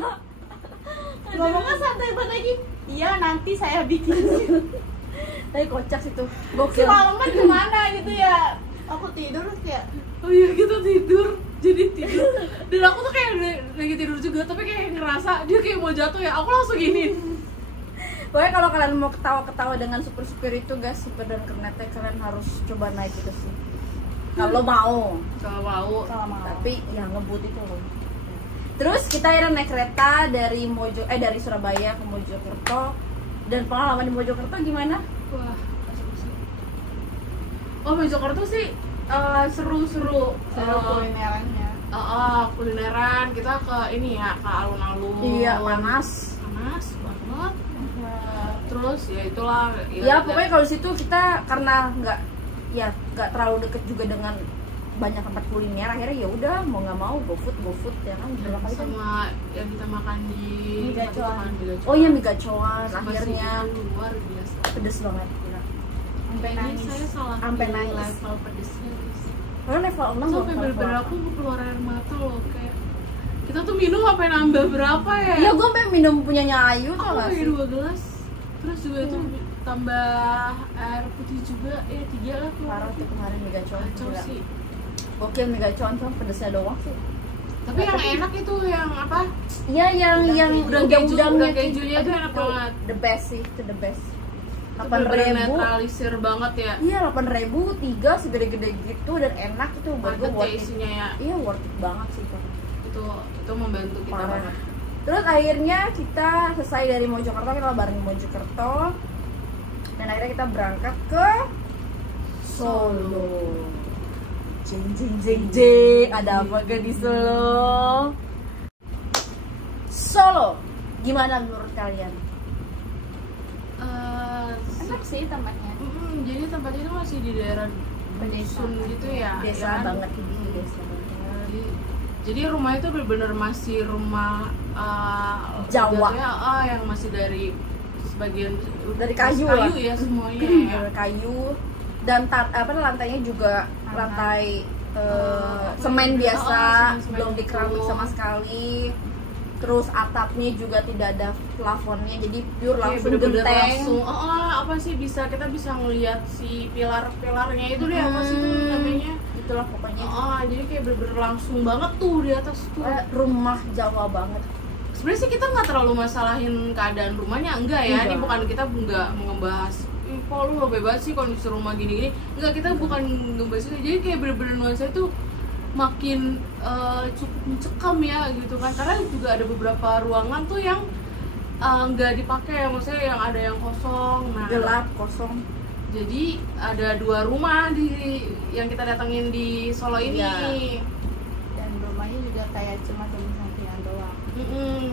Ngomongnya santai banget lagi. Iya nanti saya bikin. Tapi kocak sih tuh. Gokil. Semalaman kemana gitu ya? Aku tidur terus kayak Oh iya, kita tidur. Jadi tidur. Dan aku tuh kayak lagi tidur juga, tapi kayak ngerasa dia kayak mau jatuh ya. Aku langsung giniin. Pokoknya kalau kalian mau ketawa-ketawa dengan supir itu guys, supir dan kernetnya, kalian harus coba naik itu sih. Kalau mau. Kalau mau. Tapi ya ngebut itu loh. Terus kita akhirnya naik kereta dari dari Surabaya ke Mojokerto. Dan pengalaman di Mojokerto gimana? Wah, oh Mojokerto sih seru kulinerannya. kulineran. Kita ke ini ya, ke alun-alun. Iya, panas banget. Terus ya itulah ya pokoknya kalau di situ kita karena nggak terlalu deket juga dengan banyak tempat kuliner, akhirnya ya udah mau nggak mau GoFood ya kan, berapa kali kan. sama yang kita makan di Mie gacoan. Oh iya, mie gacoan akhirnya luar biasa. pedes banget gila. Sampai Ini nangis. saya salah Sampai pilih nangis. level pedesnya guys. Karena level 6 Sampai bener-bener aku keluar air mata loh, kayak kita tuh minum sampai nambah berapa ya? iya, gue pengen minum punyanya Ayu Aku tau gak pakai sih. 2 gelas. Terus juga itu tambah air putih juga, 3 lah tuh. Parah tuh kemarin mie gacoan Kacau gila. sih. Gokil mie gacoan cuma pedesnya doang sih. Tapi yang enak itu yang apa? Iya yang udang-udangnya kejunya itu enak banget. The best sih, itu the best. Itu 8.000. bener-bener netralisir banget ya. Iya, 8.000 3 segede-gede gitu dan enak itu buat gue Mantep ya worth it. isinya ya. Iya, worth it banget sih itu. Itu membantu kita Parah. banget. Terus akhirnya kita selesai dari Mojokerto, kita bareng Mojokerto. Dan akhirnya kita berangkat ke Solo. Jeng. Ada apa ke di Solo? Solo, gimana menurut kalian? Enak sih tempatnya. Jadi tempatnya itu masih di daerah dusun gitu ya. Desa ya kan? banget ini, desa banget. Jadi rumah itu benar-benar masih rumah Jawa. jatuhnya, yang masih dari sebagian Dari kayu lah. ya semuanya ya. Dari kayu dan lantainya juga lantai semen biasa, semen belum gitu. dikeramik sama sekali. Terus atapnya juga tidak ada plafonnya, jadi pure langsung bener-bener genteng. langsung apa sih, kita bisa ngelihat si pilar-pilarnya itu deh, apa sih itu namanya, Itulah pokoknya. jadi kayak bener-bener langsung banget tuh di atas tuh. Rumah Jawa banget. Sebenarnya sih kita nggak terlalu masalahin keadaan rumahnya, enggak ya. Enggak. Ini bukan kita nggak ngebahas kok lu lebih bebas sih kondisi rumah gini-gini, enggak, kita bukan ngebahas itu. Jadi kayak bener-bener nuansa itu makin cukup mencekam ya gitu kan, karena juga ada beberapa ruangan tuh yang nggak dipakai, maksudnya yang ada yang kosong. Nah, Gelap, kosong. jadi ada 2 rumah yang kita datengin di Solo ini. Iya. Dan rumahnya juga kayak cuma samping-sampingan doang.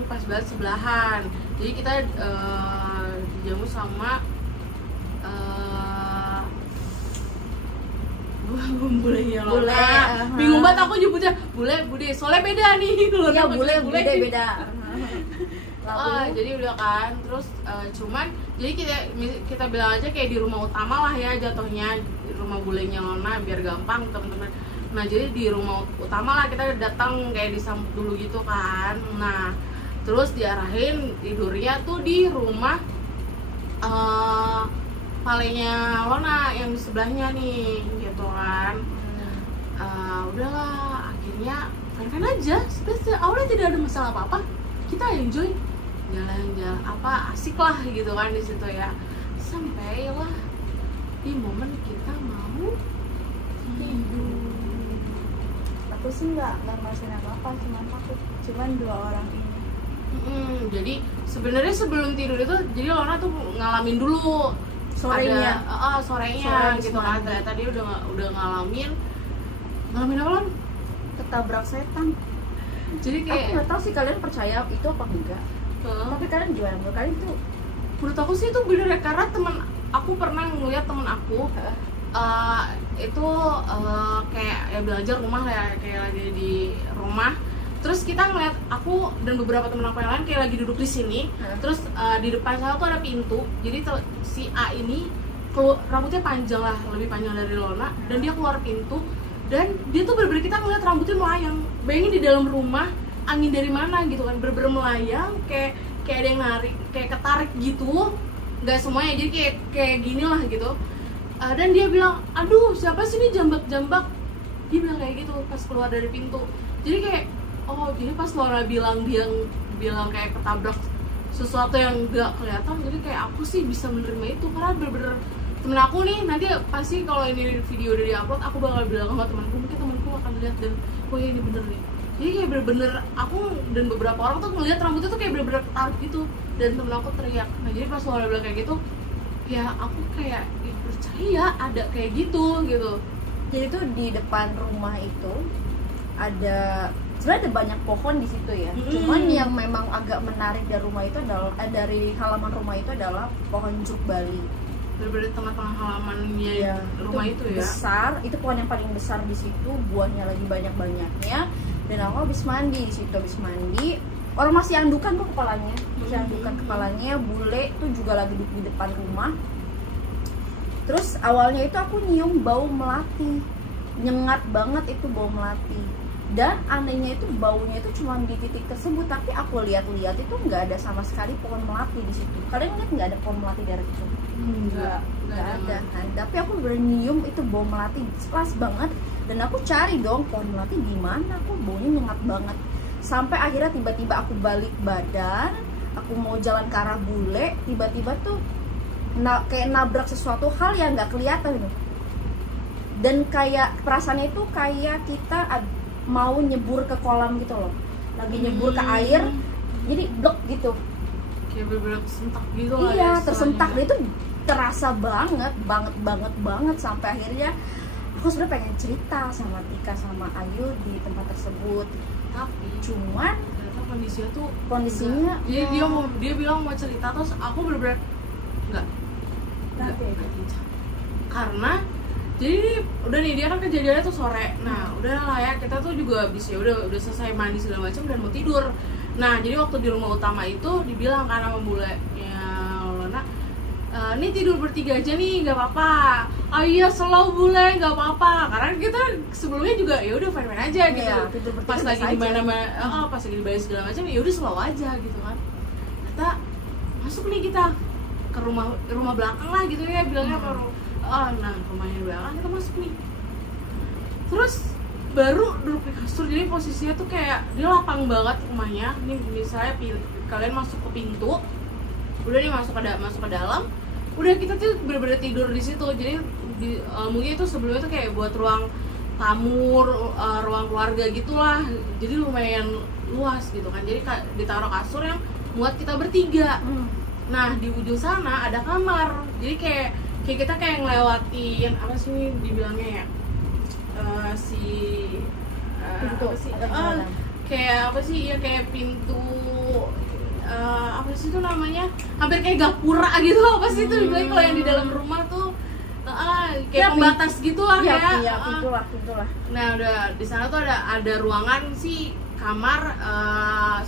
Pas banget sebelahan. Jadi kita dijamu sama bulenya Lona. Bule, Bingung banget aku nyebutnya bule, bude. Soalnya beda nih kalau Iya, namanya bule beda. Jadi udah kan, terus cuman jadi kita bilang aja kayak di rumah utama lah ya jatuhnya, di rumah bulenya Lona biar gampang teman-teman. Nah jadi di rumah utama lah kita datang kayak disambut dulu gitu kan. Nah terus diarahin tidurnya tuh di rumah palenya Lona yang di sebelahnya nih gitu kan. Udahlah akhirnya fan aja, terus awalnya tidak ada masalah apa-apa, kita enjoy jalan-jalan apa asik lah gitu kan di situ ya, sampailah di momen kita mau tidur. Aku sih nggak ngerasain apa-apa, cuma takut, cuman 2 orang ini. Jadi sebenarnya sebelum tidur itu jadi Lona tuh ngalamin dulu Sorenya. sorenya gitu kan, tadi udah ngalamin apa Lon? Ketabrak setan. Jadi Aku kayak nggak tahu sih kalian percaya itu apa enggak. Tapi kalian gimana? Menurut kalian itu menurut aku sih itu bener ya, karena temen aku pernah ngeliat temen aku itu kayak ya belajar rumah lah ya, kayak lagi di rumah, terus kita ngeliat aku dan beberapa temen aku yang lain kayak lagi duduk di sini, terus di depan saya tuh ada pintu, jadi si A ini rambutnya panjang lah, lebih panjang dari Lona, dan dia keluar pintu dan dia tuh bener-bener kita ngeliat rambutnya melayang. Bayangin di dalam rumah angin dari mana gitu kan, bener-bener melayang, kayak ada yang narik, kayak ketarik gitu, nggak semuanya, jadi kayak gini lah gitu. Dan dia bilang, aduh siapa sih ini jambak-jambak, dia bilang kayak gitu pas keluar dari pintu. Jadi kayak oh, jadi pas Laura bilang kayak ketabrak sesuatu yang nggak kelihatan, jadi kayak aku sih bisa menerima itu karena bener-bener temen aku nih, nanti pasti kalau ini video udah diupload aku bakal bilang sama temanku, mungkin temanku akan lihat dan oh ya ini bener nih. Jadi kayak bener-bener aku dan beberapa orang tuh ngeliat rambutnya tuh kayak bener-bener ketarik gitu, dan temen aku teriak. Nah jadi pas Laura bilang kayak gitu, ya aku kayak ya percaya ada kayak gitu. jadi tuh di depan rumah itu ada sebenarnya ada banyak pohon di situ ya. Cuman yang memang agak menarik dari rumah itu adalah dari halaman rumah itu adalah pohon juk Bali. Bener-bener tengah-tengah halamannya Ya, rumah itu ya. Besar, itu pohon yang paling besar di situ, buahnya lagi banyak-banyaknya. Dan aku habis mandi di situ, habis mandi. Orang masih andukan kok kepalanya, masih andukan kepalanya. Bule tuh juga lagi di depan rumah. Terus awalnya itu aku nyium bau melati, nyengat banget itu bau melati. Dan anehnya itu baunya itu cuma di titik tersebut, tapi aku lihat-lihat itu nggak ada sama sekali pohon melati di situ. Kalian lihat nggak ada pohon melati dari situ? Nggak ada kan. Tapi aku nyium itu bau melati jelas banget, dan aku cari dong pohon melati di mana, kok baunya nyengat banget. Sampai akhirnya tiba-tiba aku balik badan, aku mau jalan ke arah bule, tiba-tiba tuh kayak nabrak sesuatu hal yang nggak kelihatan gitu. Dan kayak perasaannya itu kayak kita mau nyebur ke kolam gitu loh, lagi nyebur ke air, jadi blok gitu, kayak bener-bener tersentak gitu lah. Iya, tersentak. Dan itu terasa banget sampai akhirnya aku sebenarnya pengen cerita sama Tika sama Ayu di tempat tersebut, Tapi cuman ternyata kondisinya dia bilang mau cerita, terus aku bener-bener nggak karena jadi udah nih, dia kan kejadiannya tuh sore. Nah udah lah ya, kita tuh juga habis ya udah selesai mandi segala macam dan mau tidur. Nah jadi waktu di rumah utama itu dibilang kan sama bule ya, Lona, ini tidur bertiga aja nih, nggak apa-apa. Ah iya, slow bule, nggak apa-apa. Karena kita sebelumnya juga ya udah fine aja gitu. Iya, pas lagi di mana-mana, pas lagi di Bali segala macam, ya udah slow aja gitu kan. Kita masuk nih kita ke rumah belakang lah gitu ya, bilangnya nah rumahnya belakang, kita masuk nih. Terus baru duduk di kasur, jadi posisinya tuh kayak dia lapang banget rumahnya. Nih misalnya kalian masuk ke pintu, udah nih masuk ke dalam, udah kita tuh bener-bener tidur di situ. Jadi mungkin itu sebelumnya tuh kayak buat ruang tamu, ruang keluarga gitulah, jadi lumayan luas gitu kan. Jadi ditaruh kasur yang buat kita bertiga. Nah di ujung sana ada kamar, jadi kayak kita kayak ngelewatin apa sih dibilangnya ya, pintu, kayak apa sih ya, kayak pintu apa sih itu namanya, hampir kayak gapura gitu, apa sih itu dibilang kalau yang di dalam rumah tuh kayak ya, pembatas gitu lah ya, pintu lah. Nah udah di sana tuh ada ruangan sih, kamar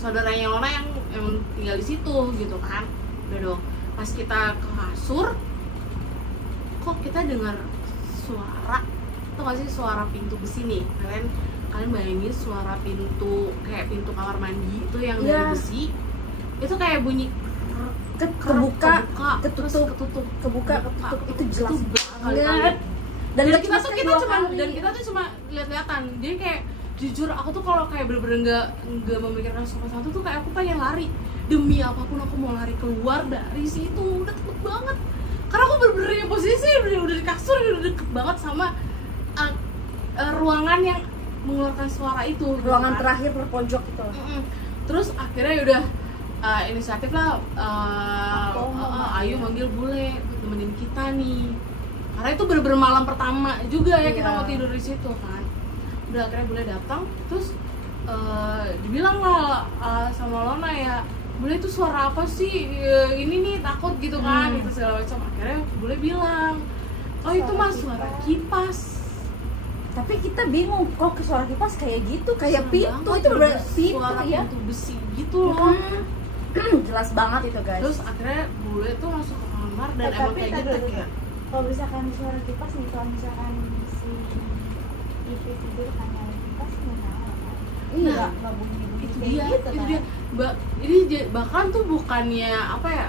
saudaranya Lona yang tinggal di situ gitu kan. Udah dong, pas kita ke kasur, kok kita dengar suara, tau gak sih suara pintu besi nih, kalian bayangin suara pintu kayak pintu kamar mandi itu yang dari besi, itu kayak bunyi kebuka, ketutup, itu jelas banget. Dan kita tuh cuma lihat-lihatan, jadi kayak jujur aku tuh kalau kayak bener-bener nggak memikirkan sopan santun tuh kayak aku pengen lari, demi apapun aku mau lari keluar dari situ, udah takut banget karena aku bener-bener yang posisi udah di kasur, udah deket banget sama ruangan yang mengeluarkan suara itu, ruangan gitu kan. terakhir terpojok itu. Terus akhirnya udah inisiatif lah Ayu manggil bule buat temenin kita nih, karena itu bener-bener malam pertama juga ya kita mau tidur di situ kan. Udah akhirnya bule datang, terus dibilang lah sama Lona ya, bule itu suara apa sih, ini nih takut gitu kan, itu segala macam. Akhirnya bule bilang, oh itu mah suara kipas. Tapi kita bingung kok suara kipas kayak gitu, kayak pintu itu pintu suara ya, pintu besi gitu loh. jelas banget itu guys. Terus akhirnya bule tuh masuk ke kamar dan emang Tapi kayak tadi gitu dulu, kayak kalau misalkan suara kipas nih, kalau misalkan si Ivi tidur kan nyalain kipas menyala kan? Iya. Nggak bunyi-bunyi itu kayak dia, gitu itu kan? dia. Ini bahkan tuh bukannya apa ya,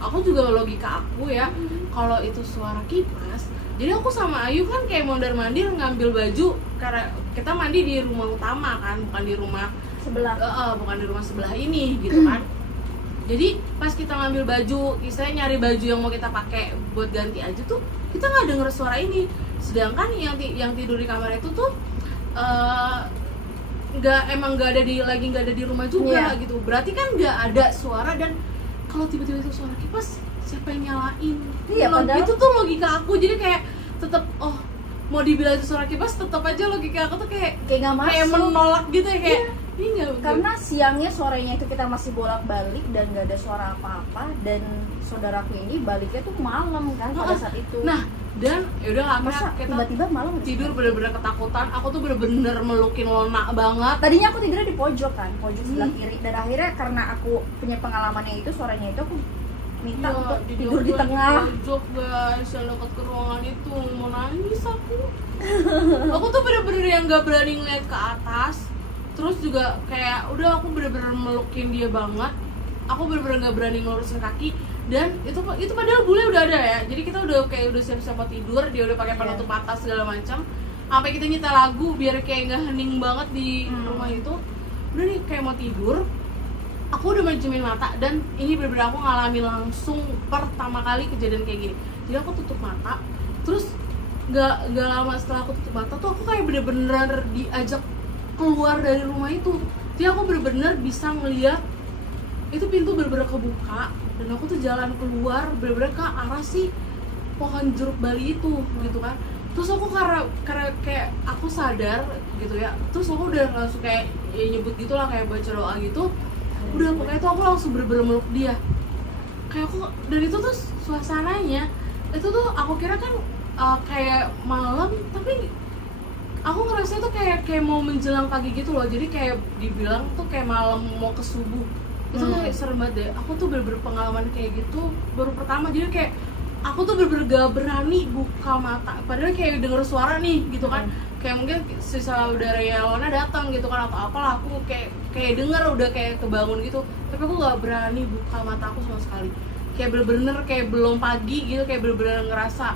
aku juga logika aku ya, kalau itu suara kipas, jadi aku sama Ayu kan kayak mondar-mandir ngambil baju, karena kita mandi di rumah utama kan, bukan di rumah Sebelah. bukan di rumah sebelah ini gitu kan. Jadi pas kita ngambil baju, istilahnya nyari baju yang mau kita pakai buat ganti aja tuh, kita nggak denger suara ini. Sedangkan yang tidur di kamar itu tuh nggak ada di rumah juga gitu. Berarti kan nggak ada suara, dan kalau tiba-tiba itu suara kipas, siapa yang nyalain? Iya, padahal itu tuh logika aku. Jadi kayak tetap mau dibilang itu suara kipas, tetap aja logika aku tuh kayak nggak masuk, kayak menolak gitu ya, kayak ini nggak, karena siangnya sorenya itu kita masih bolak-balik dan nggak ada suara apa-apa, dan saudaraku ini baliknya tuh malam kan pada saat itu. Nah, dan yaudah lah, masa kita tiba-tiba malam tidur bener-bener ketakutan. Aku tuh bener-bener melukin Lona banget. Tadinya aku tidurnya di pojok kan, pojok sebelah kiri, dan akhirnya karena aku punya pengalamannya itu, suaranya itu aku minta untuk tidur di tengah. Pojok guys, yang dekat ke ruangan itu, mau nangis aku. Aku tuh bener-bener yang nggak berani ngeliat ke atas. Terus juga kayak udah aku bener-bener melukin dia banget. Aku bener-bener nggak berani ngelurusin kaki. Dan itu padahal bule udah ada ya, jadi kita udah siap-siap mau tidur, dia udah pakai penutup mata segala macam, sampai kita nyetel lagu biar kayak nggak hening banget di rumah itu. Udah nih kayak mau tidur, aku udah menjemin mata, dan ini bener-bener aku ngalamin langsung pertama kali kejadian kayak gini. Jadi aku tutup mata, terus nggak lama setelah aku tutup mata tuh aku kayak bener-bener diajak keluar dari rumah itu. Jadi aku bener-bener bisa ngeliat itu pintu bener-bener kebuka, dan aku tuh jalan keluar bener-bener ke arah si pohon jeruk bali itu gitu kan. Terus aku karena kayak aku sadar gitu ya, terus aku udah langsung kayak nyebut gitu lah, kayak baca doa gitu. Udah pokoknya tuh aku langsung bener-bener meluk dia, kayak aku, dan itu tuh suasananya itu tuh aku kira kan kayak malam, tapi aku ngerasa tuh kayak mau menjelang pagi gitu loh. Jadi kayak dibilang tuh kayak malam mau ke subuh. Itu kayak serem banget deh. Aku tuh bener-bener pengalaman kayak gitu baru pertama. Jadi kayak aku tuh bener-bener gak berani buka mata, padahal kayak denger suara nih gitu kan. Kayak mungkin si saudaranya Lona datang gitu kan, atau apalah, aku kayak denger udah kayak kebangun gitu, tapi aku gak berani buka mata aku sama sekali. Kayak bener-bener kayak belum pagi gitu, kayak bener-bener ngerasa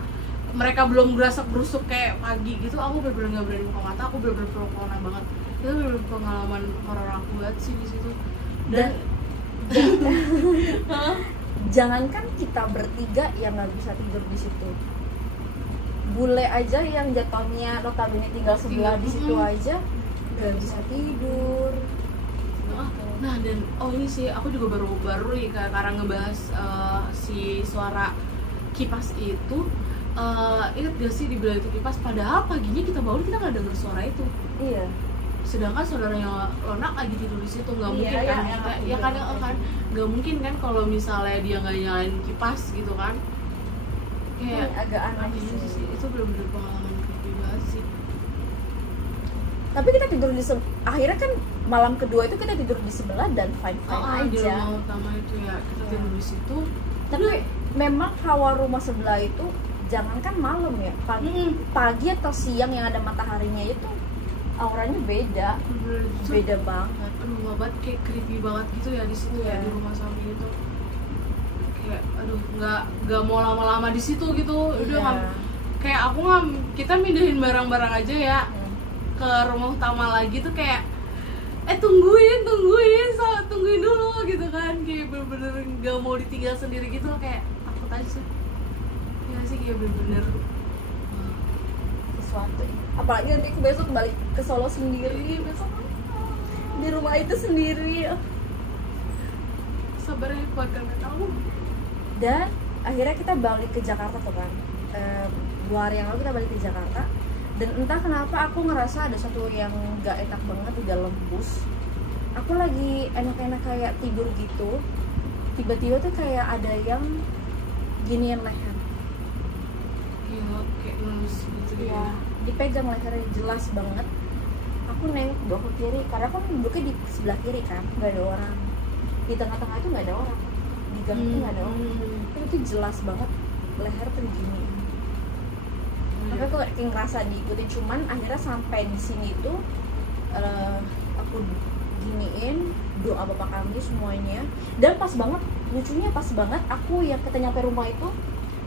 mereka belum gerasak berusuk kayak pagi gitu. Aku bener-bener gak berani buka mata, aku bener-bener peluk-pelukan banget. Itu bener-bener pengalaman horor aku banget sih di situ. Dan jangankan kita bertiga yang nggak bisa tidur di situ, bule aja yang jatuhnya notabene tinggal sebelah di situ aja nggak bisa tidur. Nah, dan ini sih aku juga baru nih karena ngebahas si suara kipas itu. Ingat gak sih dibilang itu kipas, padahal paginya kita bangun kita nggak denger suara itu. Iya. Sedangkan saudaranya Lona lagi tidur di situ, nggak mungkin Iya, kan? iya, Kan nggak mungkin kan kalau misalnya dia nggak nyalain kipas gitu kan? Kayak agak aneh sih. Itu bener-bener pengalaman creepy banget sih. Tapi kita tidur di akhirnya kan malam kedua itu kita tidur di sebelah dan fine Di aja. rumah utama itu ya kita tidur di situ. Tapi memang hawa rumah sebelah itu, jangankan malam ya, pagi atau siang yang ada mataharinya itu auranya beda banget. Aduh, nggak banget, kayak creepy banget gitu ya di situ ya, di rumah samping itu. Kayak aduh, nggak mau lama-lama di situ gitu. Udah kayak aku kita mindahin barang-barang aja ya ke rumah utama lagi tuh kayak tungguin dulu gitu kan, kayak bener-bener nggak mau ditinggal sendiri gitu, kayak takut aja sih. Ya sih, kayak bener-bener sesuatu. Apalagi nanti aku besok balik ke Solo sendiri, besok di rumah itu sendiri. sabar ya keluarga kamu. Dan akhirnya kita balik ke Jakarta tuh kan, 2 hari yang lalu kita balik ke Jakarta. Dan entah kenapa aku ngerasa ada satu yang gak enak banget di dalam bus. Aku lagi enak-enak kayak tidur gitu, tiba-tiba tuh kayak ada yang giniin leher. Gila, kayak nus gitu Ya, dipegang lehernya jelas banget. Aku nengok ke kiri, karena kan duduknya di sebelah kiri kan, nggak ada orang. Di tengah-tengah itu nggak ada orang, di gang itu nggak ada orang. Itu jelas banget leher tuh gini. Tapi aku kayak ngerasa diikutin, cuman akhirnya sampai di sini tuh aku giniin, doa bapak kami semuanya. Dan pas banget, lucunya pas banget aku yang kita nyampe rumah itu,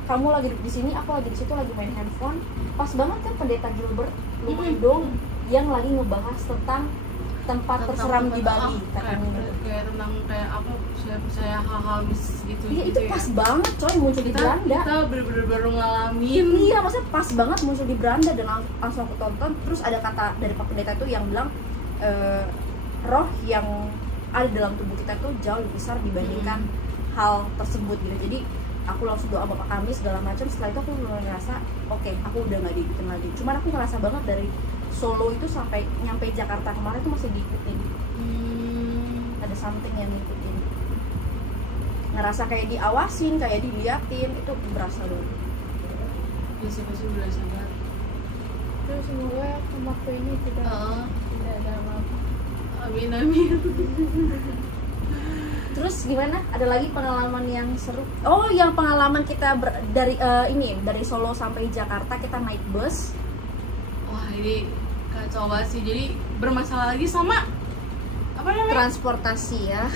kamu lagi di sini, aku lagi di situ lagi main handphone. Pas banget kan pendeta Gilbert Lumendong yang lagi ngebahas tentang tempat terseram di Bali, katanya. Kayak tentang kayak apa, saya hal-hal gitu. Iya, itu pas banget coy, muncul di beranda. Kita bener-bener baru ngalamin. Iya, maksudnya pas banget muncul di beranda dan langsung aku tonton. Terus ada kata dari Pak Pendeta itu yang bilang roh yang ada dalam tubuh kita tuh jauh lebih besar dibandingkan hal tersebut gitu. Jadi aku langsung doa bapak kami segala macam. Setelah itu aku mulai ngerasa oke, aku udah nggak diikutin lagi. Cuman aku ngerasa banget dari Solo itu sampai nyampe Jakarta kemarin itu masih diikutin. Ada something yang ngikutin. Ngerasa kayak diawasin, kayak diliatin, itu berasa dulu. Ya sih, pasti berasa banget. Terus semoga waktu ini tidak ada apa-apa. Amin. Terus gimana? Ada lagi pengalaman yang seru? Oh, yang pengalaman kita dari Solo sampai Jakarta kita naik bus. Wah, ini kacau banget sih. Jadi bermasalah lagi sama apa namanya? Transportasi ya.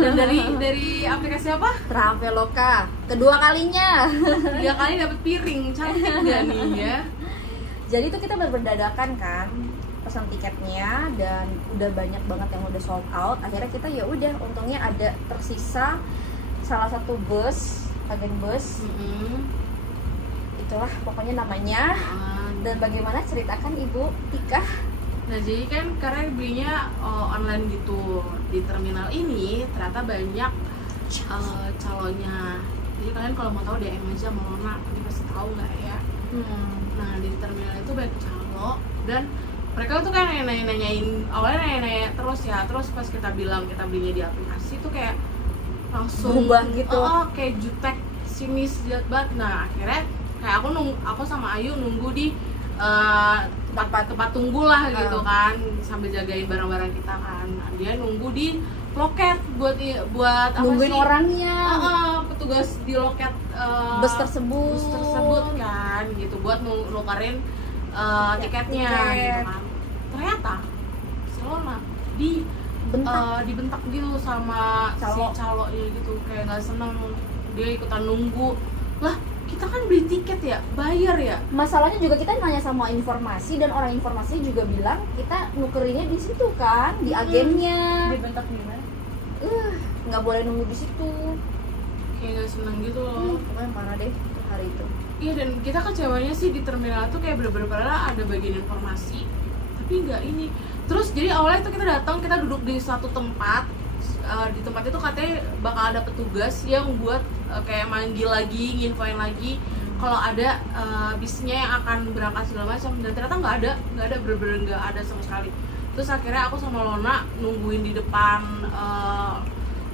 Dan dari aplikasi apa? Traveloka. Kedua kalinya. 3 kali dapat piring. Cantik gak nih ya? Jadi itu kita berdadakan kan, pesan tiketnya, dan udah banyak banget yang udah sold out. Akhirnya kita ya udah, untungnya ada tersisa salah satu bus, agen bus. Itulah pokoknya namanya. Dan bagaimana, ceritakan Ibu Tika. Nah, jadi kan karena belinya online gitu di terminal ini, ternyata banyak calonnya. Jadi kalian kalau mau tahu DM aja sama Lona, nanti pasti tahu nggak ya. Nah, di terminal itu banyak calo, dan mereka tuh kan nanyain awalnya nanya terus ya. Terus pas kita bilang kita belinya di aplikasi tuh kayak langsung berubah gitu. Kayak jutek, sinis, jahat banget. Nah, akhirnya kayak aku sama Ayu nunggu di tempat tunggu lah gitu kan, sambil jagain barang-barang kita kan. Nah, dia nunggu di loket buat apa nungguin sih? Orangnya. Petugas di loket bus tersebut kan gitu, buat nukarin tiketnya gitu kan. Ternyata si Lona dibentak gitu sama si calonya gitu, kayak nggak seneng, dia ikutan nunggu. Lah, kita kan beli tiket ya, bayar ya. Masalahnya juga kita nanya sama informasi, dan orang informasi juga bilang kita nukerinnya di situ kan, di agennya. Dibentak gimana? Nggak boleh nunggu di situ. Kayak nggak seneng gitu loh. Pokoknya parah deh hari itu. Iya, dan kita kecewanya sih di terminal tuh kayak bener-bener padahal ada bagian informasi, tapi nggak ini. Terus jadi awalnya tuh kita datang, kita duduk di suatu tempat. Di tempat itu katanya bakal ada petugas yang buat kayak manggil lagi, nginfoin lagi kalau ada bisnya yang akan berangkat segala macam. Dan ternyata nggak ada, bener-bener nggak ada sama sekali. Terus akhirnya aku sama Lona nungguin di depan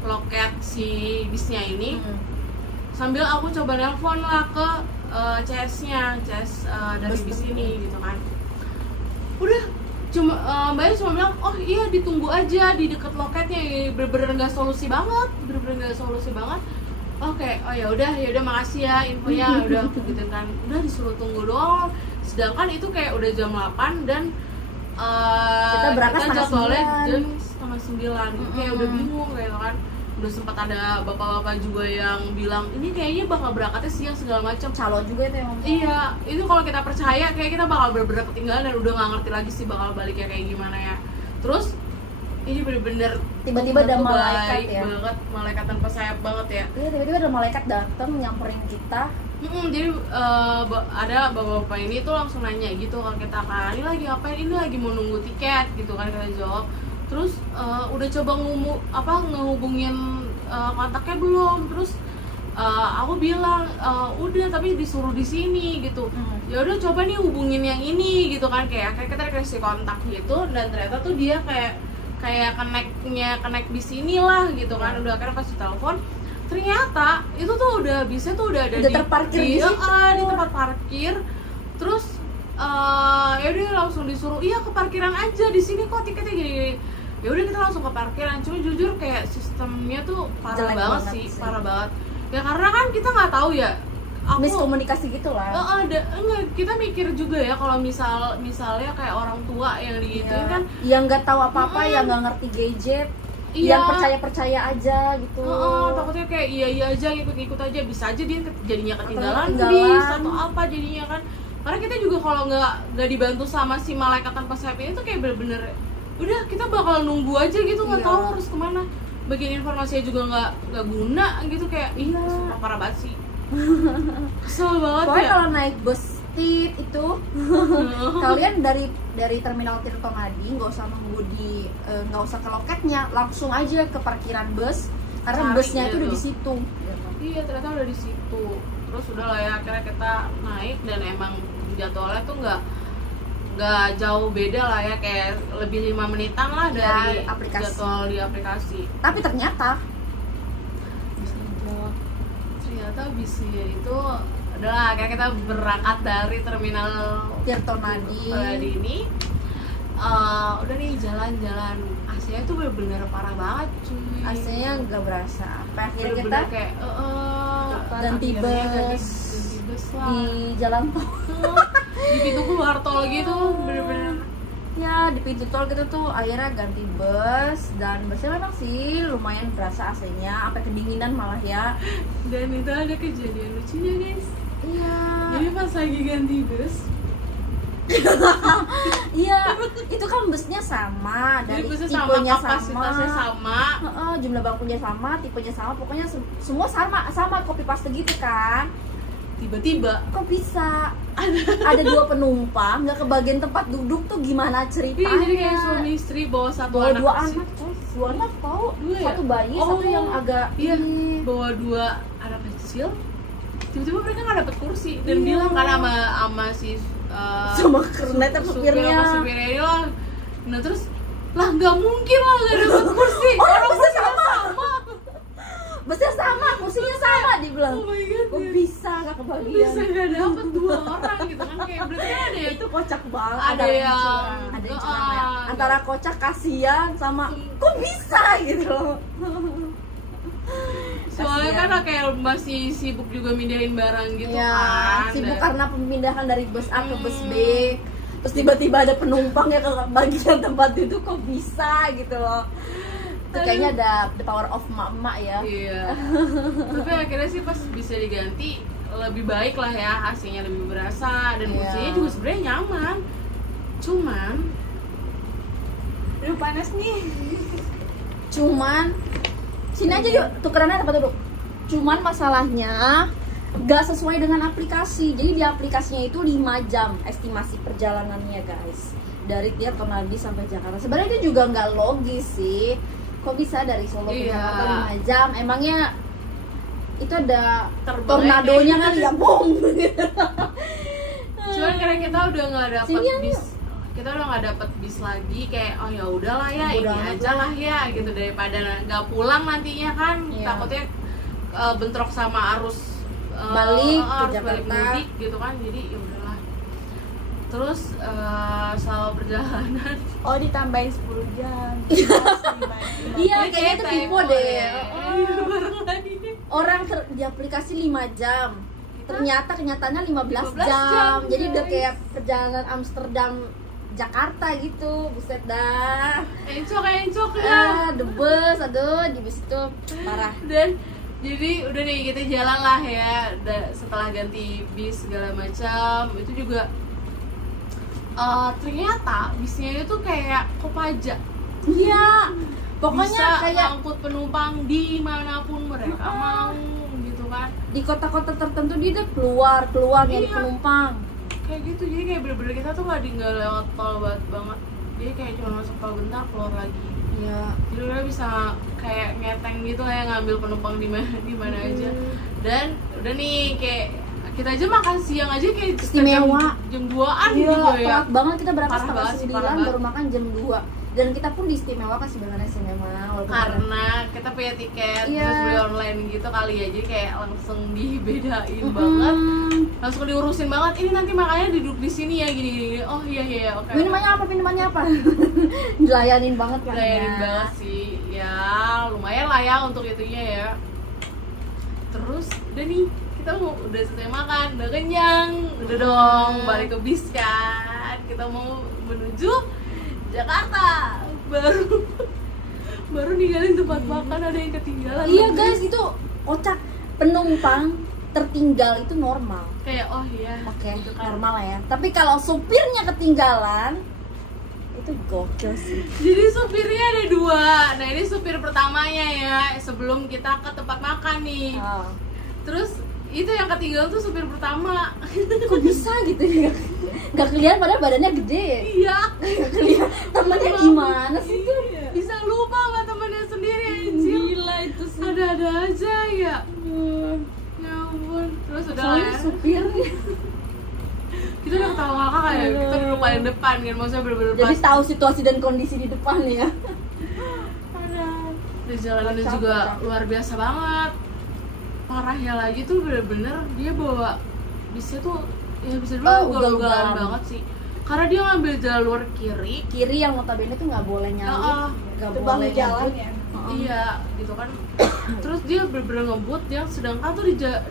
loket si bisnya ini, sambil aku coba nelpon lah ke CS-nya, CS dari bis ini gitu kan. Udah Mbaknya cuma bilang, oh iya ditunggu aja di deket loketnya. Bener-bener nggak solusi banget. Oke, oh ya udah makasih ya infonya. Udah gitu kan, udah disuruh tunggu doang. Sedangkan itu kayak udah jam 8 dan kita berangkat jadwalnya jam 8:30. Kayak udah bingung kayak kan. udah sempat ada bapak-bapak juga yang bilang ini kayaknya bakal berangkatnya siang segala macam. Calo juga itu yang ngomong. Iya, itu kalau kita percaya kayak kita bakal bener-bener ketinggalan dan udah nggak ngerti lagi sih bakal baliknya kayak gimana ya. Terus ini bener-bener Tiba-tiba ada malaikat baik ya. banget, malaikat tanpa sayap banget ya. Iya, tiba-tiba ada malaikat datang nyamperin kita. Jadi ada bapak-bapak ini tuh langsung nanya gitu kalau kita kan, ini lagi ngapain, ini lagi mau nunggu tiket gitu kan, kita jawab. Terus udah coba ngehubungin kontaknya belum? Terus aku bilang udah, tapi disuruh di sini gitu. Ya udah coba nih hubungin yang ini gitu kan, kayak kita dikasih kontak gitu, dan ternyata tuh dia kayak connect di sini lah gitu kan. Udah akhirnya pas ditelepon, ternyata itu tuh udah bisa tuh udah ada terparkir di tempat parkir. Terus ya udah langsung disuruh iya ke parkiran aja, di sini kok tiketnya gini. Ya udah kita langsung ke parkiran. Cuma jujur kayak sistemnya tuh parah banget sih, parah banget. Ya karena kan kita nggak tahu ya. Miskomunikasi gitu lah. Enggak, kita mikir juga ya kalau misalnya kayak orang tua yang digituin kan, yang nggak tahu apa-apa, yang nggak ngerti gadget, yang percaya aja gitu. Takutnya kayak iya aja, ikut aja, bisa aja dia jadinya ketinggalan bis atau apa jadinya kan. Karena kita juga kalau nggak dibantu sama si malaikat tanpa sayap ini tuh kayak bener-bener udah kita bakal nunggu aja gitu, nggak tahu harus kemana. Bagian informasinya juga nggak guna gitu, kayak sumpah parah banget sih. Kesel banget. Pokoknya ya kalau naik bus TIT itu kalian dari terminal Tirtonadi nggak usah nunggu nggak usah ke loketnya, langsung aja ke parkiran bus karena busnya itu udah di situ. Iya, ternyata udah di situ. Terus udah lah ya, akhirnya kita naik dan emang jadwalnya tuh nggak jauh beda lah ya, kayak lebih 5 menitan lah dari jadwal di aplikasi. Tapi ternyata bisnya itu adalah akhirnya kita berangkat dari terminal Tirtonadi ini. Udah nih jalan-jalan, AC-nya tuh bener-bener parah banget cuy. AC-nya nggak berasa. Akhirnya kita bener kayak ganti bus lah di jalan tol. Di pintu keluar tol gitu, bener-bener. Ya di pintu tol gitu tuh akhirnya ganti bus, dan busnya memang sih lumayan berasa AC-nya, sampai kedinginan malah ya. Dan itu ada kejadian lucunya guys. Iya. Jadi pas lagi ganti bus, iya, itu kan busnya sama, dari tipenya kapasitasnya sama, jumlah bangkunya sama, tipenya sama, pokoknya semua sama copy paste gitu kan. Tiba-tiba kok bisa ada 2 penumpang nggak kebagian tempat duduk tuh, gimana ceritanya? Iya, jadi kayak suami istri bawa anak 2 anak, dua anak tau, satu bayi, satu yang agak bawa 2 anak kecil. Tiba-tiba mereka nggak dapet kursi dan bilang kan sama si sama kernet supirnya ini lah. Nah terus lah nggak mungkin lah nggak dapet kursi. Orang busnya sama, busnya sama, kursinya sama, dibilang. Oh my god, kok bisa nggak kebagian? Bisa nggak dapet 2 orang gitu kan, kayak berarti ada ya. Itu kocak banget. Ada yang curang ya. Antara kocak, kasihan, sama kok bisa gitu loh. Soalnya kan kayak masih sibuk juga mindahin barang gitu ya, sibuk karena pemindahan dari bus A ke bus B. Terus tiba-tiba ada penumpang yang ke bagian tempat duduk, kok bisa gitu loh. Itu kayaknya ada the power of emak-emak ya. Iya. Tapi akhirnya sih pas bisa diganti lebih baik lah ya, AC-nya lebih berasa dan kursinya juga sebenarnya nyaman. Cuman aduh panas nih. Sini aja yuk, tukerannya tempat duduk. Cuman masalahnya gak sesuai dengan aplikasi. Jadi di aplikasinya itu 5 jam estimasi perjalanannya guys, dari Tirtonadi sampai Jakarta. Sebenarnya itu juga nggak logis sih. Kok bisa dari Solo ke Jakarta 5 jam? Emangnya itu ada tornadonya kali ya, bom. Cuman karena kita udah nggak dapet bis, kita udah nggak dapet bis lagi, kayak oh ya udahlah ya, ini aja lah ya gitu, daripada nggak pulang nantinya kan. Takutnya bentrok sama arus balik ke Jakarta mudik gitu kan. Jadi ya udahlah. Terus selama perjalanan ditambahin 10 jam. Iya, kayaknya itu tipe deh. Orang di aplikasi 5 jam, ternyata kenyataannya 15 jam. Jadi udah kayak perjalanan Amsterdam Jakarta gitu, buset dah. Encok ya. The bus, aduh di bis itu parah. Dan jadi udah nih kita jalan lah ya, setelah ganti bis segala macam itu juga ternyata bisnya itu kayak Kopaja. Iya, pokoknya bisa kayak ngangkut penumpang dimanapun mereka mau gitu kan. di kota-kota tertentu dia udah keluar nyari Iya. penumpang. Kayak gitu, jadi kayak bener-bener kita tuh nggak lewat tol banget. Jadi kayak cuma masuk tol bentar keluar lagi. Iya. Jadi udah bisa kayak ngeteng gitu lah ya, ngambil penumpang di mana aja. Dan udah nih kayak kita aja makan siang aja kayak Istimewa. jam 2-an Iya, gitu ya. telat banget kita berangkat Parah setengah banget sih, 9 parah baru banget. makan jam 2. Dan kita pun diistimewakan sebenarnya sih memang walaupun Karena kita punya tiket Iya. terus beli online gitu kali ya, jadi kayak langsung dibedain banget, langsung diurusin banget. Ini nanti makanya duduk di sini ya gini. Oh iya oke. minumannya apa dilayanin banget kan. Dilayanin banget sih ya, lumayan lah ya untuk itunya ya. Terus udah nih kita udah selesai makan, udah kenyang, udah dong balik ke bis kan. Kita mau menuju Jakarta, baru ninggalin tempat makan ada yang ketinggalan. Iya guys, itu kocak. Penumpang tertinggal itu normal. Kayak oh iya, Oke, gitu kan. normal lah ya. Tapi kalau supirnya ketinggalan itu gokil sih. Jadi supirnya ada 2. Nah ini supir pertamanya ya, sebelum kita ke tempat makan nih. Oh. Terus itu yang ketinggalan tuh supir pertama. Kok bisa gitu ya? Gak kelihatan padahal badannya gede. Iya. Gak kelihatan. Temennya gimana sih tuh? Bisa lupa sama temennya sendiri anjir. Gila itu sih. Ada-ada aja ya. Ya ampun. Terus udah lah Soalnya ya. supirnya. Kita udah ketawa ngakak kayak kita duduk paling depan kan, maksudnya bener-bener Jadi pas. tahu situasi dan kondisi di depan ya. Perjalanannya Capek, juga capek. luar biasa banget. Parahnya lagi tuh bener-bener dia bawa bisnya tuh ya bisa dibilang ugal-ugalan ugal-ugalan banget sih. Karena dia ngambil jalur kiri. Kiri yang notabene tuh nggak boleh nyalip, nggak Itu boleh bahu jalan ngebut. ya. Iya, gitu kan. Terus dia bener-bener ngebut, yang sedangkan tuh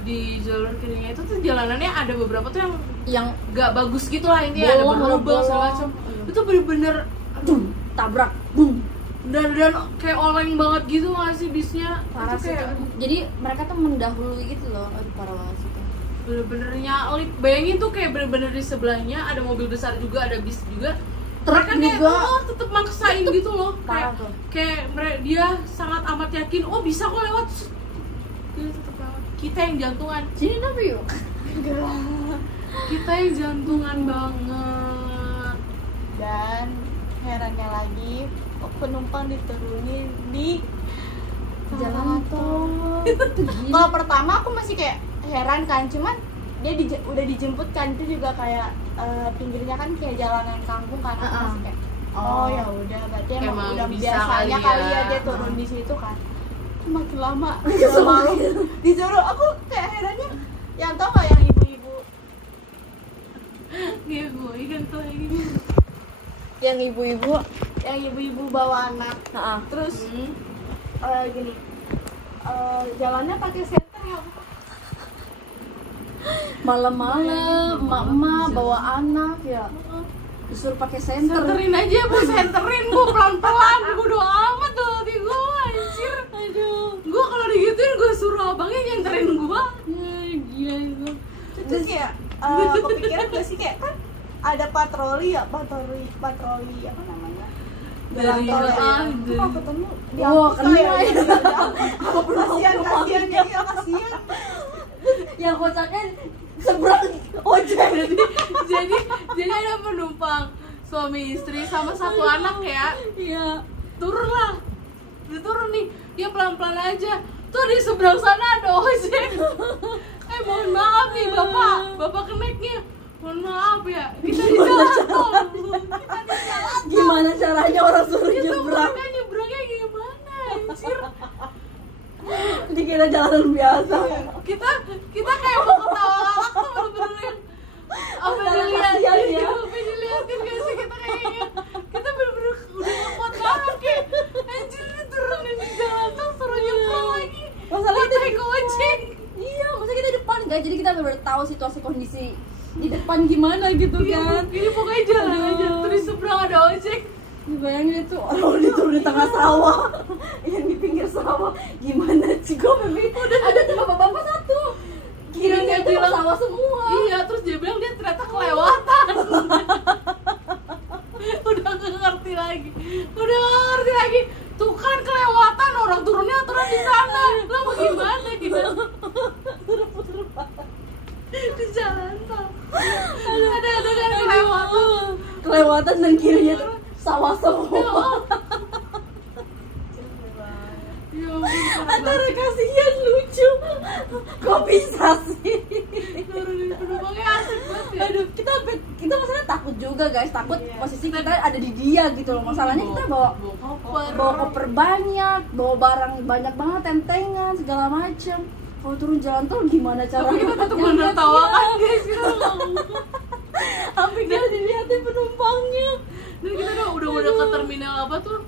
di jalur kirinya itu tuh jalanannya ada beberapa tuh yang Yang gak bagus gitu lah, intinya ada Bolong, berlubang segala bolong. macam. Iya. Itu bener-bener Dum, tabrak, boom. dan kayak oleng banget gitu nggak sih bisnya. Parah Itu sih kayak tuh. Jadi mereka tuh mendahului gitu loh. Aduh parah banget sih tuh. bener-bener nyalip. Bayangin tuh kayak bener-bener di sebelahnya ada mobil besar juga, ada bis juga. Truk Mereka kayak juga. tetep maksain gitu loh. Parah Kayak tuh. dia sangat amat yakin, oh bisa kok lewat. Dia tetep lewat. Kita yang jantungan. Sini tapi yuk. Kita yang jantungan banget. Dan herannya lagi penumpang diturunin di Jalan tol. Kalau pertama aku masih kayak heran kan, cuman dia udah dijemput kan, itu juga kayak pinggirnya kan kayak jalanan kampung kan. Aku masih kayak oh ya udah berarti emang Emang udah bisa biasanya kali kali ya. ya dia turun di situ kan. Makin lama disuruh aku kayak herannya yang tau gak yang ibu-ibu Dia gue ingat tuh lagi. Yang ibu-ibu. yang ibu-ibu bawa anak Heeh. terus Hmm. gini jalannya pakai senter ya. Malam-malam emak-emak bawa anak ya. Disuruh pakai senter. Senterin aja, Bu, senterin Bu, pelan-pelan. Bodo amat tuh hati gue, anjir. Aduh. Gue kalau digituin gue suruh abangnya nyenterin gue. Gila itu. Terus kayak kepikiran gak sih kayak kan ada patroli apa namanya Dari jalan tol ya. ah, Terus kalau ketemu Wah, dihapus lah kena ya. Apa kasihan iya kasihan. Yang kocaknya seberang ojek. jadi ada penumpang suami istri sama satu anak ya. Iya. Turun lah, dia turun nih, dia pelan-pelan aja. Tuh di seberang sana ada ojek. Mohon maaf nih bapak keneknya. Mohon maaf ya, kita di jalan tol. Kita di jalan tol. Gimana caranya orang suruh Itu nyebrang? mereka nyebrangnya gimana, anjir? Dikira jalan biasa. Kita kayak mau ketawa ngakak tuh bener-bener yang apa Kasihan dilihatin ya. apa dilihatin gak sih kita kayaknya kita bener-bener udah gak kuat banget kayak anjir ini turunin di jalan tuh suruh nyebrang lagi. Masalah itu naik ojek. Iya, maksudnya kita di depan guys, jadi kita benar tahu situasi kondisi di depan gimana gitu kan. Ini pokoknya jalan Aduh. aja, terus seberang ada ojek. Bayangin itu orang diturun di tengah sawah, yang di pinggir sawah, gimana sih gue ada tuh bapak-bapak satu, kirinya Dia itu bilang, sawah semua. Iya, terus dia bilang dia ternyata kelewatan. Udah gak ngerti lagi. Tuh kan kelewatan, orang turunnya aturan di sana. Lah mau gimana kita? Di jalan tol. Ada kan Kelewatan dan kirinya tuh sawah semua. Ya ampun, Antara kasihan lucu, kok bisa sih? penumpangnya asik banget ya. Aduh, kita masalah takut juga guys, takut posisi kita ada di dia gitu loh. Masalahnya kita bawa koper banyak, bawa barang banyak banget, tentengan segala macam. Kalau turun jalan tol gimana cara? Tapi kita tetap menertawakan guys, kita sampai kita dilihatin penumpangnya. dan kita udah ke terminal apa tuh?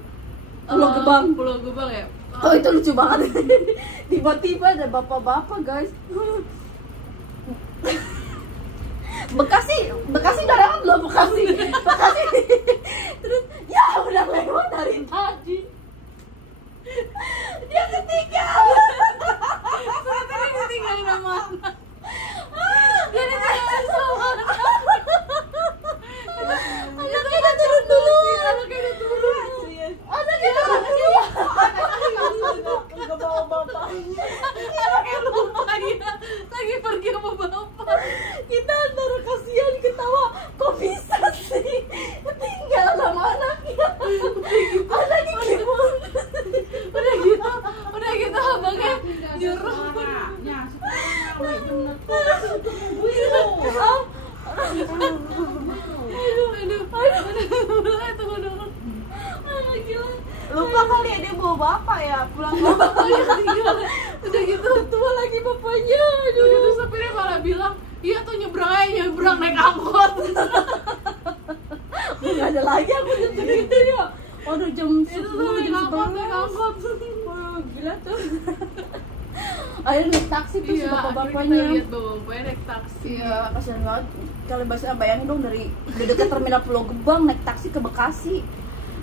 Pulau Gebang. Pulau Gebang ya. Oh itu lucu banget. Tiba-tiba ada bapak-bapak guys. Bekasi udah lewat belum Bekasi? Terus ya udah lewat dari tadi. Dia ketinggal. Ternyata dia ketinggalan sama anak. Dia ditinggalin sama anaknya udah turun dulu. Anaknya udah turun. Anaknya turun dulu. Nggak bawa bapak. Anaknya lupa ya. Lagi pergi sama bapak. Kita antara kasihan ketawa, kok bisa sih tinggal sama anaknya. Anaknya gimana? Udah gitu abangnya nyuruh. Lupa kali ya dia bawa bapak ya, pulang bapak. Udah gitu Tua lagi bapaknya. Udah gitu supirnya malah bilang, iya tuh nyebrang naik angkot. Nggak ada lagi aku jam segitu ya. Waduh jam Itu 10 tuh naik jam angkot 11. Wah gila tuh. Akhirnya naik taksi tuh si Iya, akhirnya kita bapak-bapaknya. lihat bapak-bapaknya naik taksi. Iya, kasihan banget. Kalau bahasa bayangin dong dari dekat terminal Pulau Gebang naik taksi ke Bekasi.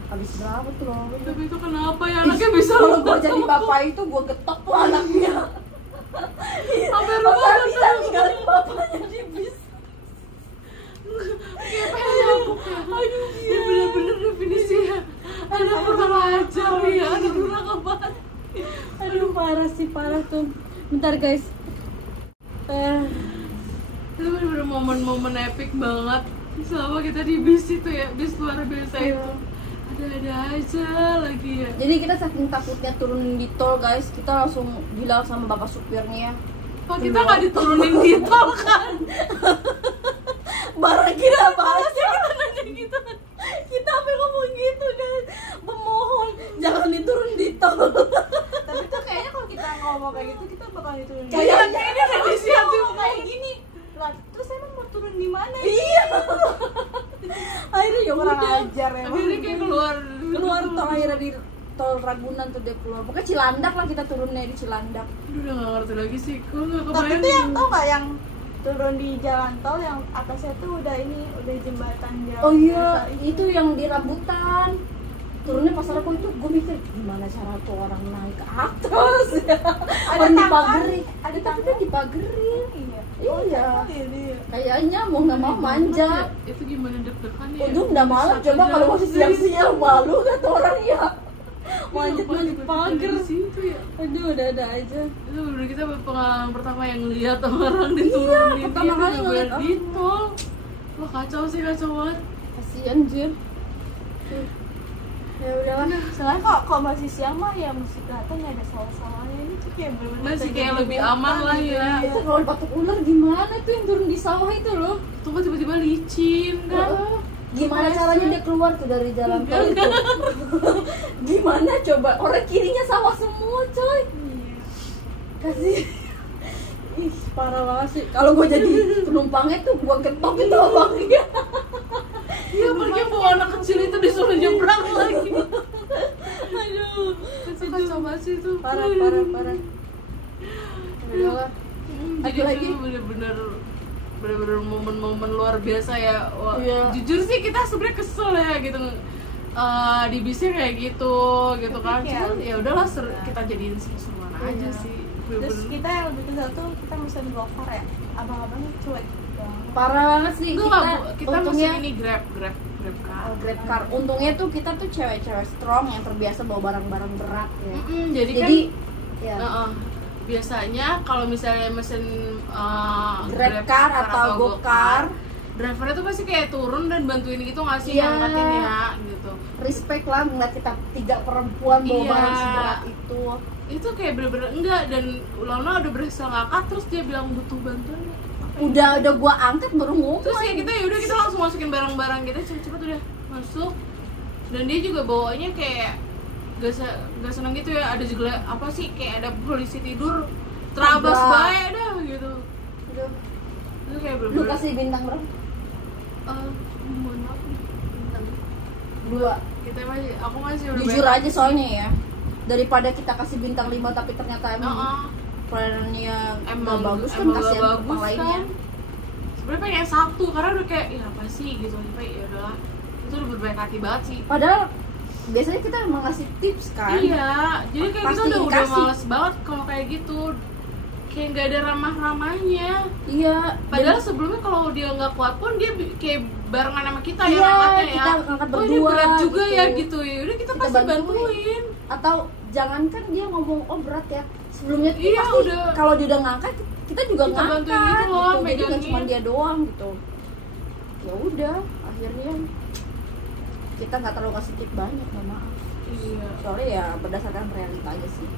Habis berapa tuh loh? Tapi itu kenapa ya anaknya bisa Kalau lupa? gua jadi bapak itu gua getok tuh anaknya. Sampai Masa lupa bisa ninggalin bapaknya di bis? kayak pengen nyambuk ya. Aduh, ini bener-bener definisinya. Anak kurang ajar ya, anak kurang apa? Aduh parah sih, parah tuh. Bentar guys. Itu bener-bener momen-momen epic banget selama kita di bis itu ya, bis luar biasa itu. Ada-ada aja lagi ya. Jadi kita saking takutnya turunin di tol guys, kita langsung bilang sama bapak supirnya. Kok kita nggak diturunin di tol kan? Barang kita balas Kita nanya gitu. kita sampai ngomong gitu kan, memohon jangan diturun di tol. Tapi tuh kayaknya kalau kita ngomong kayak gitu kita bakal diturunin. Kayaknya ini udah disiapin kayak gini. Lah, terus emang mau turun di mana? Iya. Akhirnya ya Kurang udah ajar emang. Akhirnya kayak keluar tol, akhirnya di tol Ragunan tuh dia keluar. Pokoknya Cilandak lah, kita turunnya di Cilandak. Aduh, udah nggak ngerti lagi sih. Gue nggak Tapi kebayang. tuh yang tau gak yang turun di jalan tol yang atasnya tuh udah jembatan jalan. Oh iya, biasa itu yang di rambutan. Turunnya pasar aku itu, gue mikir gimana cara tuh orang naik ke atas. Ada Orang tangga. dipageri. Ada Tapi kan dipagerin. Iya. Iya. Iya. Kayaknya mau nggak mau manja. Itu gimana deg-degan ya? Untung udah malam, coba kalau masih siang-siang malu kata orang ya. Manjat pagar. Situ ya. Aduh, ada aja. Itu bener kita pengalaman pertama yang lihat orang diturunin. Iya, pertama kali ngeliat di tol. Wah kacau sih, kacau banget. Kasian Jir. Ya udahlah. Soalnya kok masih siang mah ya mesti kelihatan ya ada sawah-sawahnya itu kayak bener-bener Masih jadi kayak lebih hutan aman lah gitu ya. Itu kalau dipatuk ular gimana tuh yang turun di sawah itu loh? Tuh kan tiba-tiba licin kan. Gimana caranya dia keluar tuh dari jalan tol itu? Gimana coba? Orang kirinya sawah semua, coy. Kasih. Ih, parah banget sih. Kalau gue jadi penumpangnya tuh gue ketok itu abangnya. Iya, pergi bawa anak kecil itu disuruh nyebrang lagi. Aduh, Itu kacau banget sih itu. parah. Udahlah. Jadi Lagi. itu bener-bener bener-bener momen-momen luar biasa ya. Wah, Iya. jujur sih kita sebenarnya kesel ya gitu di bisnya kayak gitu kan. Iya. Cuman ya udahlah kita jadiin seru-seruan aja Iya. sih. Terus Bener-bener. kita yang lebih kesel tuh kita mesen gokar ya, abang-abangnya cuek banget. Parah banget sih. Enggak, Kita kita untungnya mesen ini grab car. Grab car. Untungnya tuh kita tuh cewek-cewek strong yang terbiasa bawa barang-barang berat ya. Jadi Jadi kan ya. biasanya kalau misalnya mesen Grab car atau Gokar, drivernya tuh pasti kayak turun dan bantuin gitu nggak sih Iya. ngangkatin ya gitu. respect lah ngeliat kita 3 perempuan bawa Iya. barang seberat itu. Itu kayak bener-bener enggak, dan Lona udah berhasil ngangkat terus dia bilang butuh bantuan. Udah gua angkat baru ngomong. Terus ya kita langsung masukin barang-barang kita cepet-cepet udah masuk. Dan dia juga bawanya kayak gak seneng gitu ya. Ada juga apa sih kayak ada polisi tidur terabas Tabrak. bae dah gitu. Aduh, Itu kayak lu bener-bener kasih bintang berapa? mohon maaf bintang. 2. Aku masih udah Jujur banyak aja soalnya ya. Daripada kita kasih bintang 5 tapi ternyata emang pelayanannya emang nggak bagus kan, emang kasihan nggak penumpang bagus lainnya. kan. Sebenarnya pengen 1 karena udah kayak ya apa sih gitu, tapi ya udahlah, itu udah berbaik hati banget sih. Padahal biasanya kita emang ngasih tips kan. Iya, jadi kayak Pasti kita udah dikasih. males banget kalau kayak gitu, kayak nggak ada ramah-ramahnya. Iya. Padahal sebelumnya kalau dia nggak kuat pun dia kayak barengan sama kita Iya, ya ngangkatnya ya. kita ngangkat Oh ini berdua berat juga gitu. ya gitu ya. Udah kita Kita pasti bantuin. bantuin. Atau jangankan dia ngomong oh berat ya, sebelumnya tuh Iya, pasti udah. kalau dia udah ngangkat kita juga Kita ngangkat bantuin gitu loh, jadi nggak megangin. cuma dia doang gitu. Ya udah, akhirnya kita nggak terlalu kasih tip banyak, mohon maaf. Iya. Soalnya ya berdasarkan realita aja sih.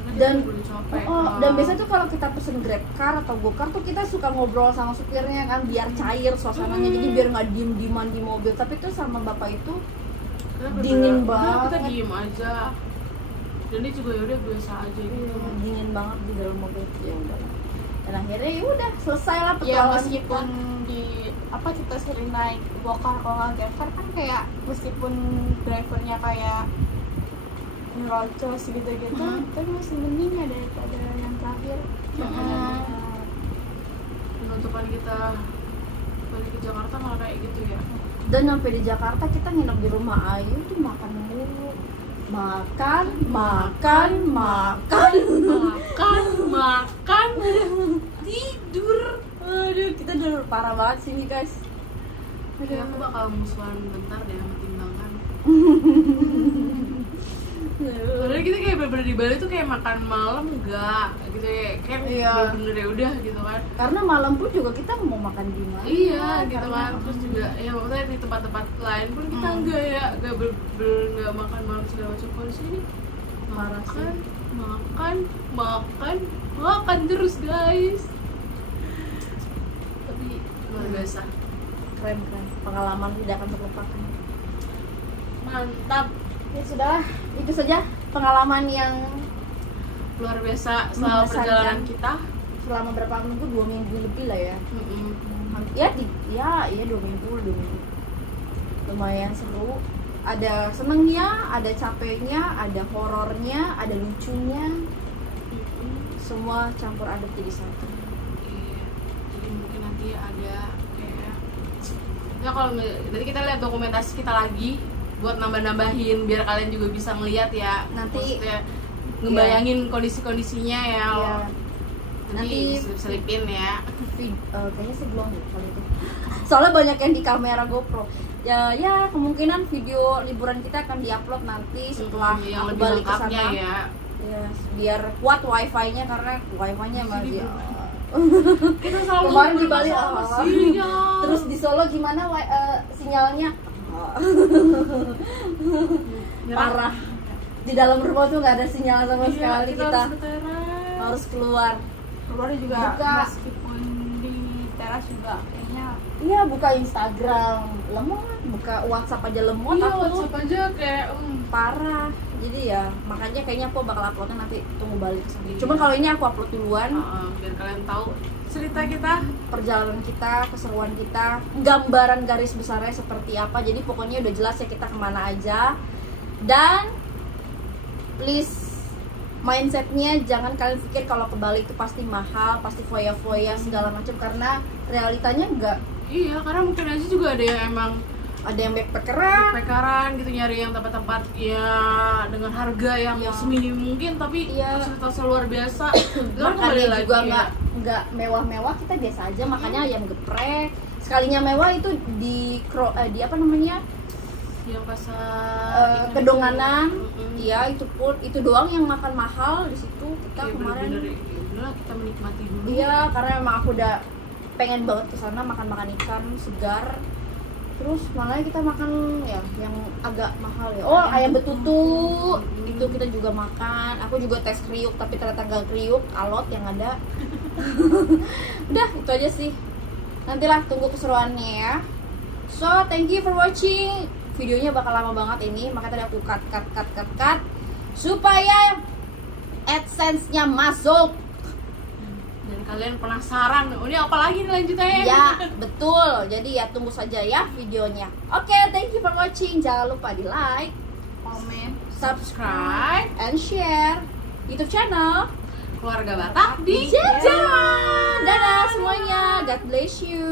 Karena Dan kita udah capek. dan biasanya tuh kalau kita pesen Grab car atau Gokar tuh kita suka ngobrol sama supirnya kan biar cair suasananya, jadi biar nggak diem-dieman di mobil. Tapi tuh sama bapak itu Kita bener-bener, dingin udah, kita banget. diem aja. Dan dia juga ya udah biasa aja gitu. dingin banget di dalam mobil. Ya udah. Dan akhirnya ya udah selesai lah Ya petualangan meskipun kita. di apa kita sering naik gokar kalau nggak gokar kan kayak meskipun drivernya kayak nerocos gitu-gitu, tapi masih mending ya daripada yang terakhir. Penutupan kita balik ke Jakarta malah kayak gitu ya. Dan sampai di Jakarta kita nginep di rumah Ayu tuh makan mulu. Makan tidur. Aduh, kita udah parah banget sih nih guys. Ya, aku bakal musuhan bentar deh sama timbangan. Soalnya kita kayak bener-bener di Bali tuh kayak makan malam enggak gitu ya, kayak Iya. bener-bener ya udah gitu kan. Karena malam pun juga kita mau makan di mana? Iya gitu Karena kan, terus juga ya maksudnya di tempat-tempat lain pun kita enggak ya, enggak enggak makan malam segala macam. Kalau di sini Parah sih. makan terus guys. Tapi luar biasa, keren. Pengalaman tidak akan terlupakan. mantap, Ya sudah, itu saja pengalaman yang luar biasa selama Mengesankan. perjalanan kita. selama berapa minggu, 2 minggu lebih lah ya. Mm-mm. Ya 2 minggu. Lumayan seru. Ada senengnya, ada capeknya, ada horornya, ada lucunya. Semua campur aduk jadi satu. Iya, jadi mungkin nanti ada kayak ya kalau nanti kita lihat dokumentasi kita lagi buat nambah-nambahin biar kalian juga bisa ngeliat ya, Nanti- maksudnya ngebayangin kondisi-kondisinya ya. Iya. Nanti Nanti- selipin ya. Kayaknya sih belum deh kali itu. Soalnya banyak yang di kamera GoPro. Ya kemungkinan video liburan kita akan diupload nanti setelah yang aku lebih balik ke lengkapnya sana. ya. Ya, biar kuat wifi-nya karena wifi-nya masih Kita selalu kemarin di Bali bermasalah sinyal. terus di Solo gimana sinyalnya parah. Di dalam rumah tuh nggak ada sinyal sama Iya, sekali, kita harus ke teras. harus keluar. Keluar juga Buka. meskipun di teras juga kayaknya Iya, buka Instagram lemot, buka WhatsApp aja lemot. Iya, aku tuh WhatsApp aja kayak parah. Jadi ya makanya kayaknya aku bakal uploadnya nanti tunggu balik ke sana. Cuman kalau ini aku upload duluan biar kalian tahu cerita kita. perjalanan kita, keseruan kita, gambaran garis besarnya seperti apa. Jadi pokoknya udah jelas ya kita kemana aja. Dan please mindsetnya jangan kalian pikir kalau ke Bali itu pasti mahal, pasti foya-foya segala macam, karena realitanya enggak. Iya, karena mungkin aja juga ada yang emang Ada yang backpackeran, backpackeran gitu, nyari yang tempat-tempat ya dengan harga yang Iya. seminim mungkin tapi Iya. fasilitasnya luar biasa. Itu kan kembali makannya lagi juga ya. nggak mewah-mewah, kita biasa aja makannya ayam geprek. Sekalinya mewah itu di apa namanya, Yang pasar Kedonganan. Mm-mm. Iya, itu doang yang makan mahal di situ kita Iya, kemarin. bener-bener, ya udahlah kita menikmati dulu. Iya, karena emang aku udah pengen banget ke sana makan ikan segar. Terus malah kita makan ya yang agak mahal ya. Oh, ayam betutu. Itu kita juga makan. Aku juga tes kriuk tapi ternyata gak kriuk, alot yang ada. Udah, itu aja sih. Nantilah tunggu keseruannya ya. So, thank you for watching. Videonya bakal lama banget ini, makanya tadi aku cut supaya AdSense-nya masuk. Dan kalian penasaran, oh ini apa lagi nih lanjutannya? Ya, betul. Jadi ya tunggu saja ya videonya. Oke, thank you for watching. Jangan lupa di like, Komen. subscribe, and share YouTube channel. Keluarga Batak di Jajan. Dadah semuanya. God bless you.